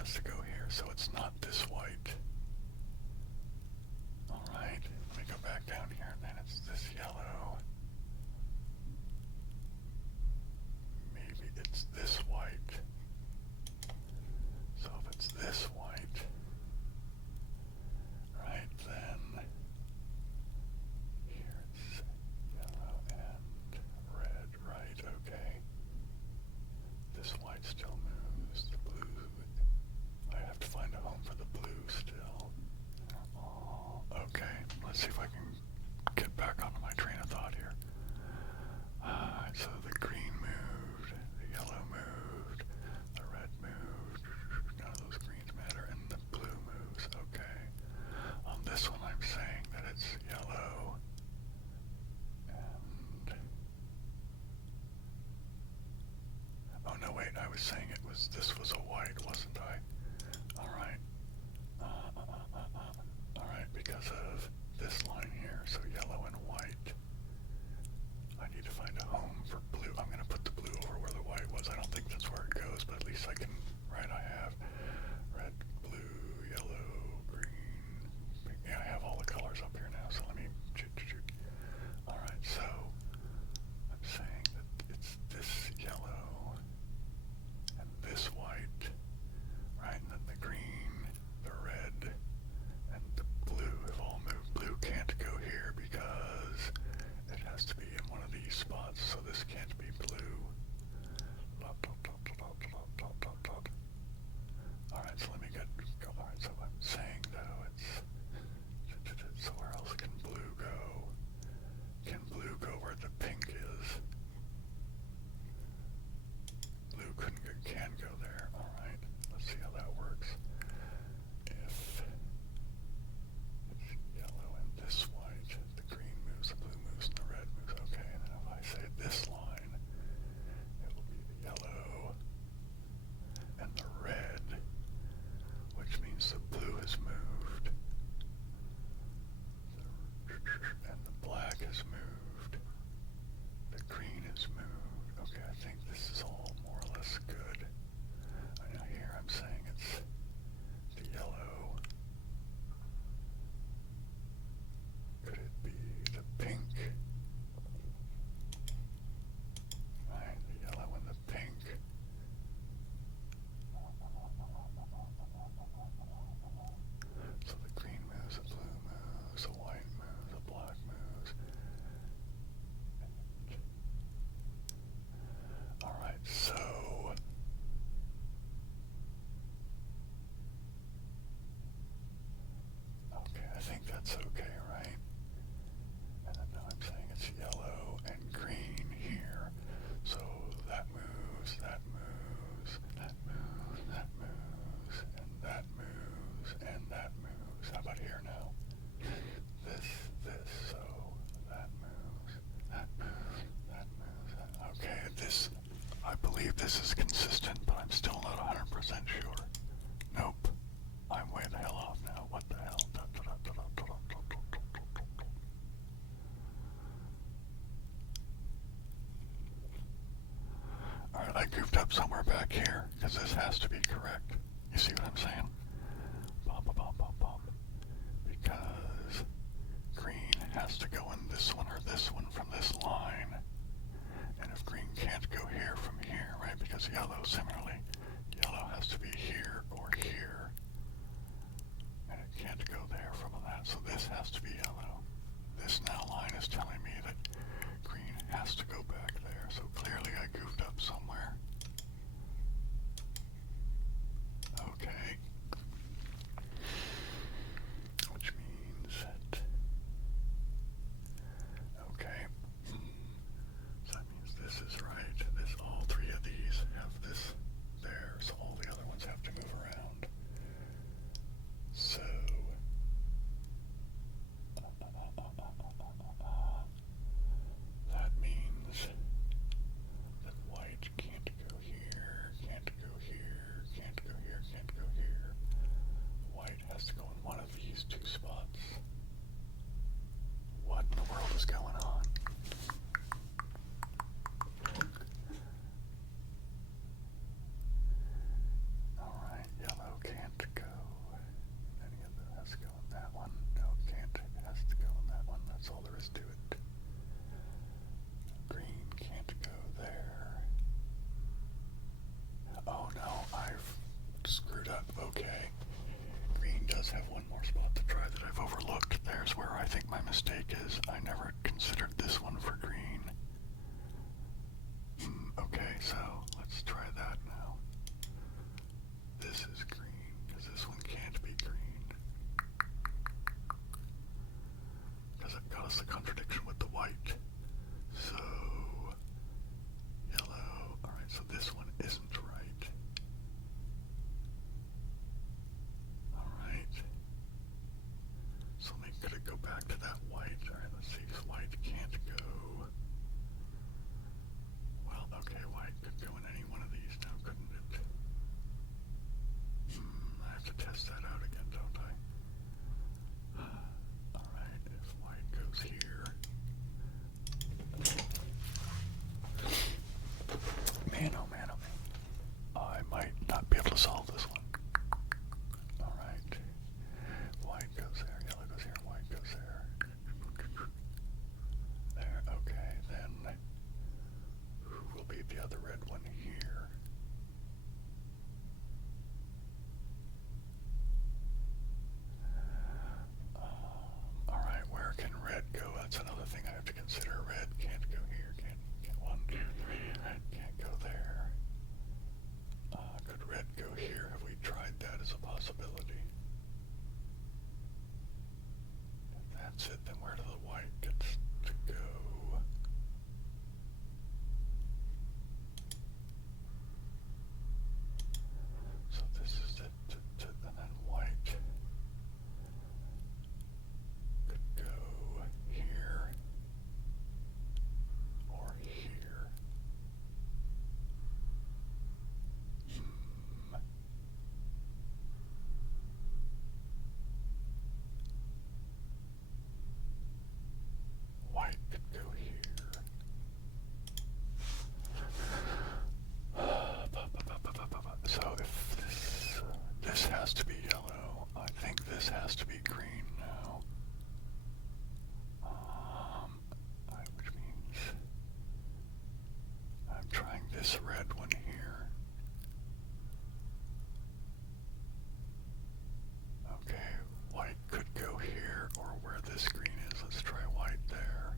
has to go here, so it's not this white. Alright, let me go back down here, and then it's this yellow. Maybe it's this white. So if it's this white, right, then here it's yellow and red, right, okay. This white still moves, the blue, I have to find a home for the blue still. Oh, okay, let's see if I can get back onto my train of thought here. So the green moved, the yellow moved, the red moved, none of those greens matter, and the blue moves, okay. On this one I'm saying that it's yellow, and... oh no, wait, I was saying this was a white, wasn't I? Alright. Alright, because of this line here, so yellow and white. I need to find a home for blue. I'm going to put the blue over where the white was. I don't think that's where it goes, but at least I can, right, I have red, blue, yellow, green, pink. Yeah, I have all the colors up here now, so let me Alright, so I'm saying that it's this yellow and this white, right, and then the green, the red, and the blue have all moved. Blue can't go here because it has to be in one of these spots, so this can't be blue. Alright, so let me go. Alright, so I'm saying though it's... so where else can blue go? Can blue go where the pink is? Blue can go there. Alright, let's see how that works. If it's yellow and this white, the green moves, the blue moves, and the red moves. Okay, and then if I say this line, it will be the yellow and the red, which means the blue has moved, and the black has moved, the green has moved. Okay, I think this is all more or less good. Now here I'm saying it's the yellow. Could it be the pink? Right, the yellow and the pink. So the green moves, the blue moves, the white moves, the black moves. Alright, so... okay, I think that's okay, right? And then now I'm saying it's yellow and green here. So that moves, that moves, that moves, that moves, and that moves, and that moves. How about here now? This, so that moves, that moves, that moves, that... okay, this, I believe this is consistent, but I'm still not 100% sure. Nope. I'm way the hell off now. What the hell? Alright, I goofed up somewhere back here, because this has to be correct. You see what I'm saying? Bop, bop, bop, bop, bop. Because green has to go in this one or this one from this line. And if green can't go here from here, right? Because yellow, similarly, yellow has to be here or here. And it can't go there from that, so this has to be yellow. This now line is telling me that green has to go back there, so clearly I goofed up somewhere. Okay. must have one more spot to try that I've overlooked. There's where I think my mistake is. I never considered this one for green. Okay, so let's try that now. This is green, because this one can't be green. Because it got us the contradiction with the white. So, yellow. Alright, so this one isn't right. Alright. So could it go back to that white? Alright, let's see. This white can't go. Well, okay, white could go in any one of these now, couldn't it? I have to test that out again, don't I? Alright, if white goes here. Man, oh man, oh man. I might not be able to solve this one. Alright. White goes there, yellow goes here, white goes there. There, okay, then who will be the other red one here? Alright, where can red go? That's another thing I have to consider. Red can't go here, can't 1, 2, 3, red can't go there. Could red go here? Have we tried that as a possibility? If that's it, then where do the white gets to go? So this is it, and then white could go here or here. White could go here. So if this has to be yellow, I think this has to be green now. Which means I'm trying this red one here. Okay, white could go here or where this green is. Let's try white there.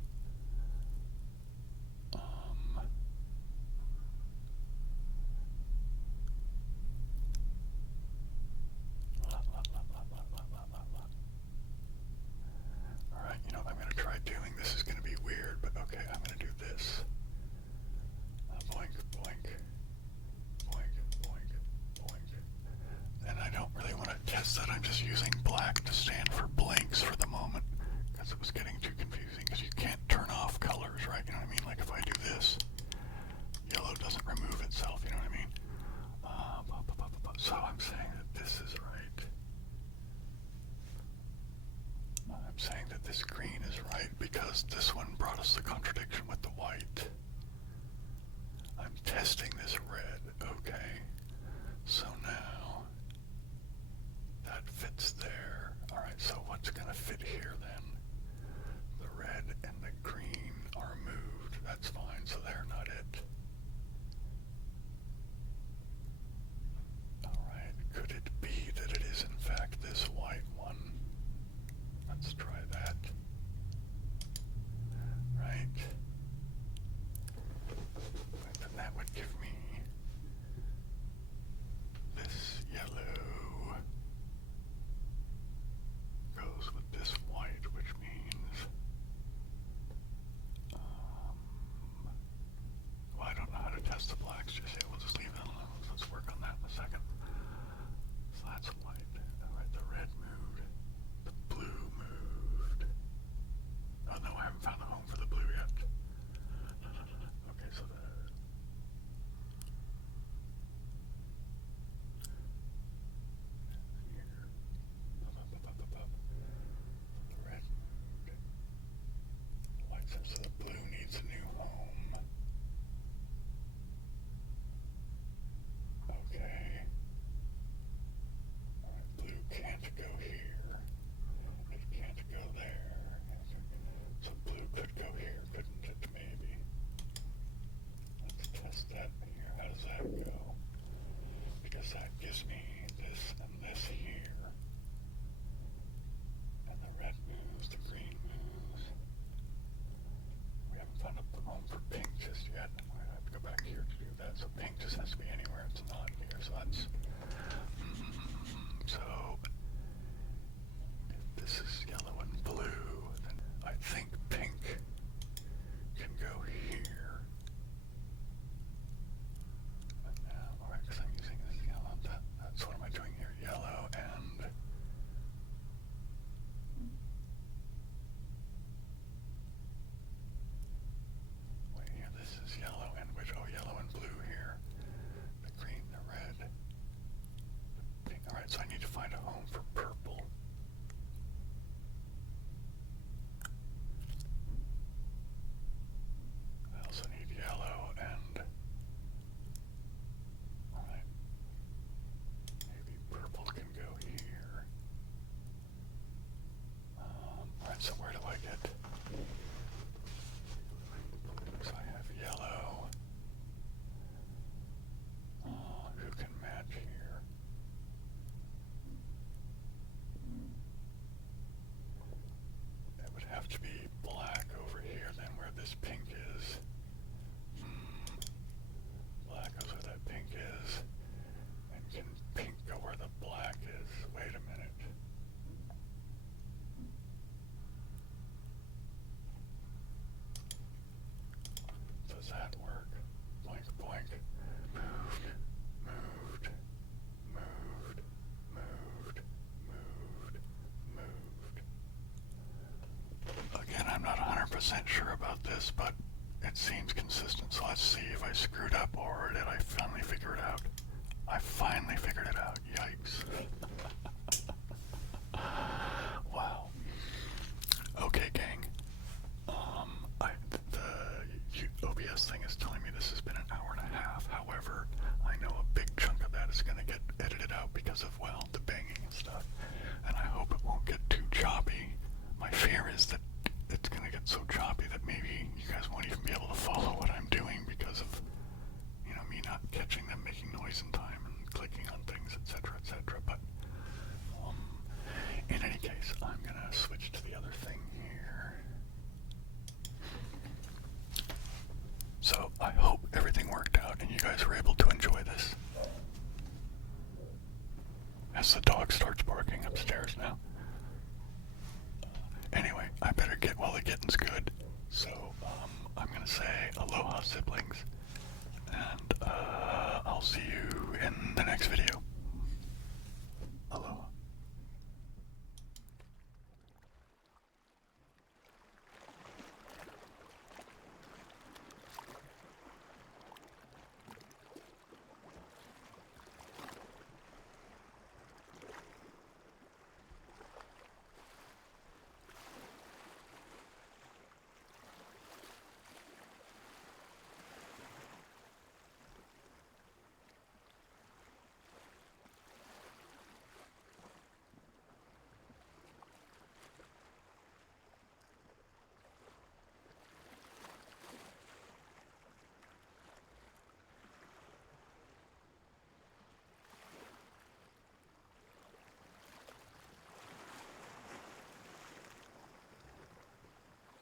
Alright, you know, I'm going to try doing this. Is going to be weird, but okay, I'm going to do this. Boink, boink, boink, boink, boink. And I don't really want to test that. I'm just using black to stand for blanks for the moment, because it was getting too confusing, because you can't turn off colors, right? You know what I mean? Like if I do this, yellow doesn't remove itself, you know what I mean? So I'm saying that this is right. I'm saying that this green is right because this one brought us the contradiction with the white. I'm testing this red, okay. So now, that fits there. Alright, so what's going to fit here then? The red and the green are moved. That's fine, so they're not it. Alright, could it be that it is in fact this white one? Let's try that. Right. Then that would give me this yellow goes with this white, which means find a home for purple. I also need yellow and... Alright. Maybe purple can go here. Alright, so where do I get... So I have yellow. Who can match here? It would have to be black over here then where this pink is. Black goes where that pink is. And can pink go where the black is? Wait a minute. Does that work? Boink, boink. Moved, moved, moved, moved, moved, moved. Again, I'm not 100% sure about this, but it seems consistent, so let's see if I screwed up or did I finally figure it out. I finally figured it out. Yikes. Wow. Okay, gang. The OBS thing is telling me this has been an hour and a half. However, I know a big chunk of that is going to get edited out because of, well, the banging and stuff. And I hope it won't get too choppy. My fear is that it's going to get so choppy that maybe you guys won't even be able to follow what I'm doing because of, you know, me not catching them making noise in time and clicking on things, etc., etc. But in any case, I'm going to switch to the other thing here. So I hope everything worked out and you guys were able to enjoy this. As the dog starts barking upstairs now. Anyway, I better get while the getting's good. So I'm going to say aloha, siblings. And I'll see you in the next video.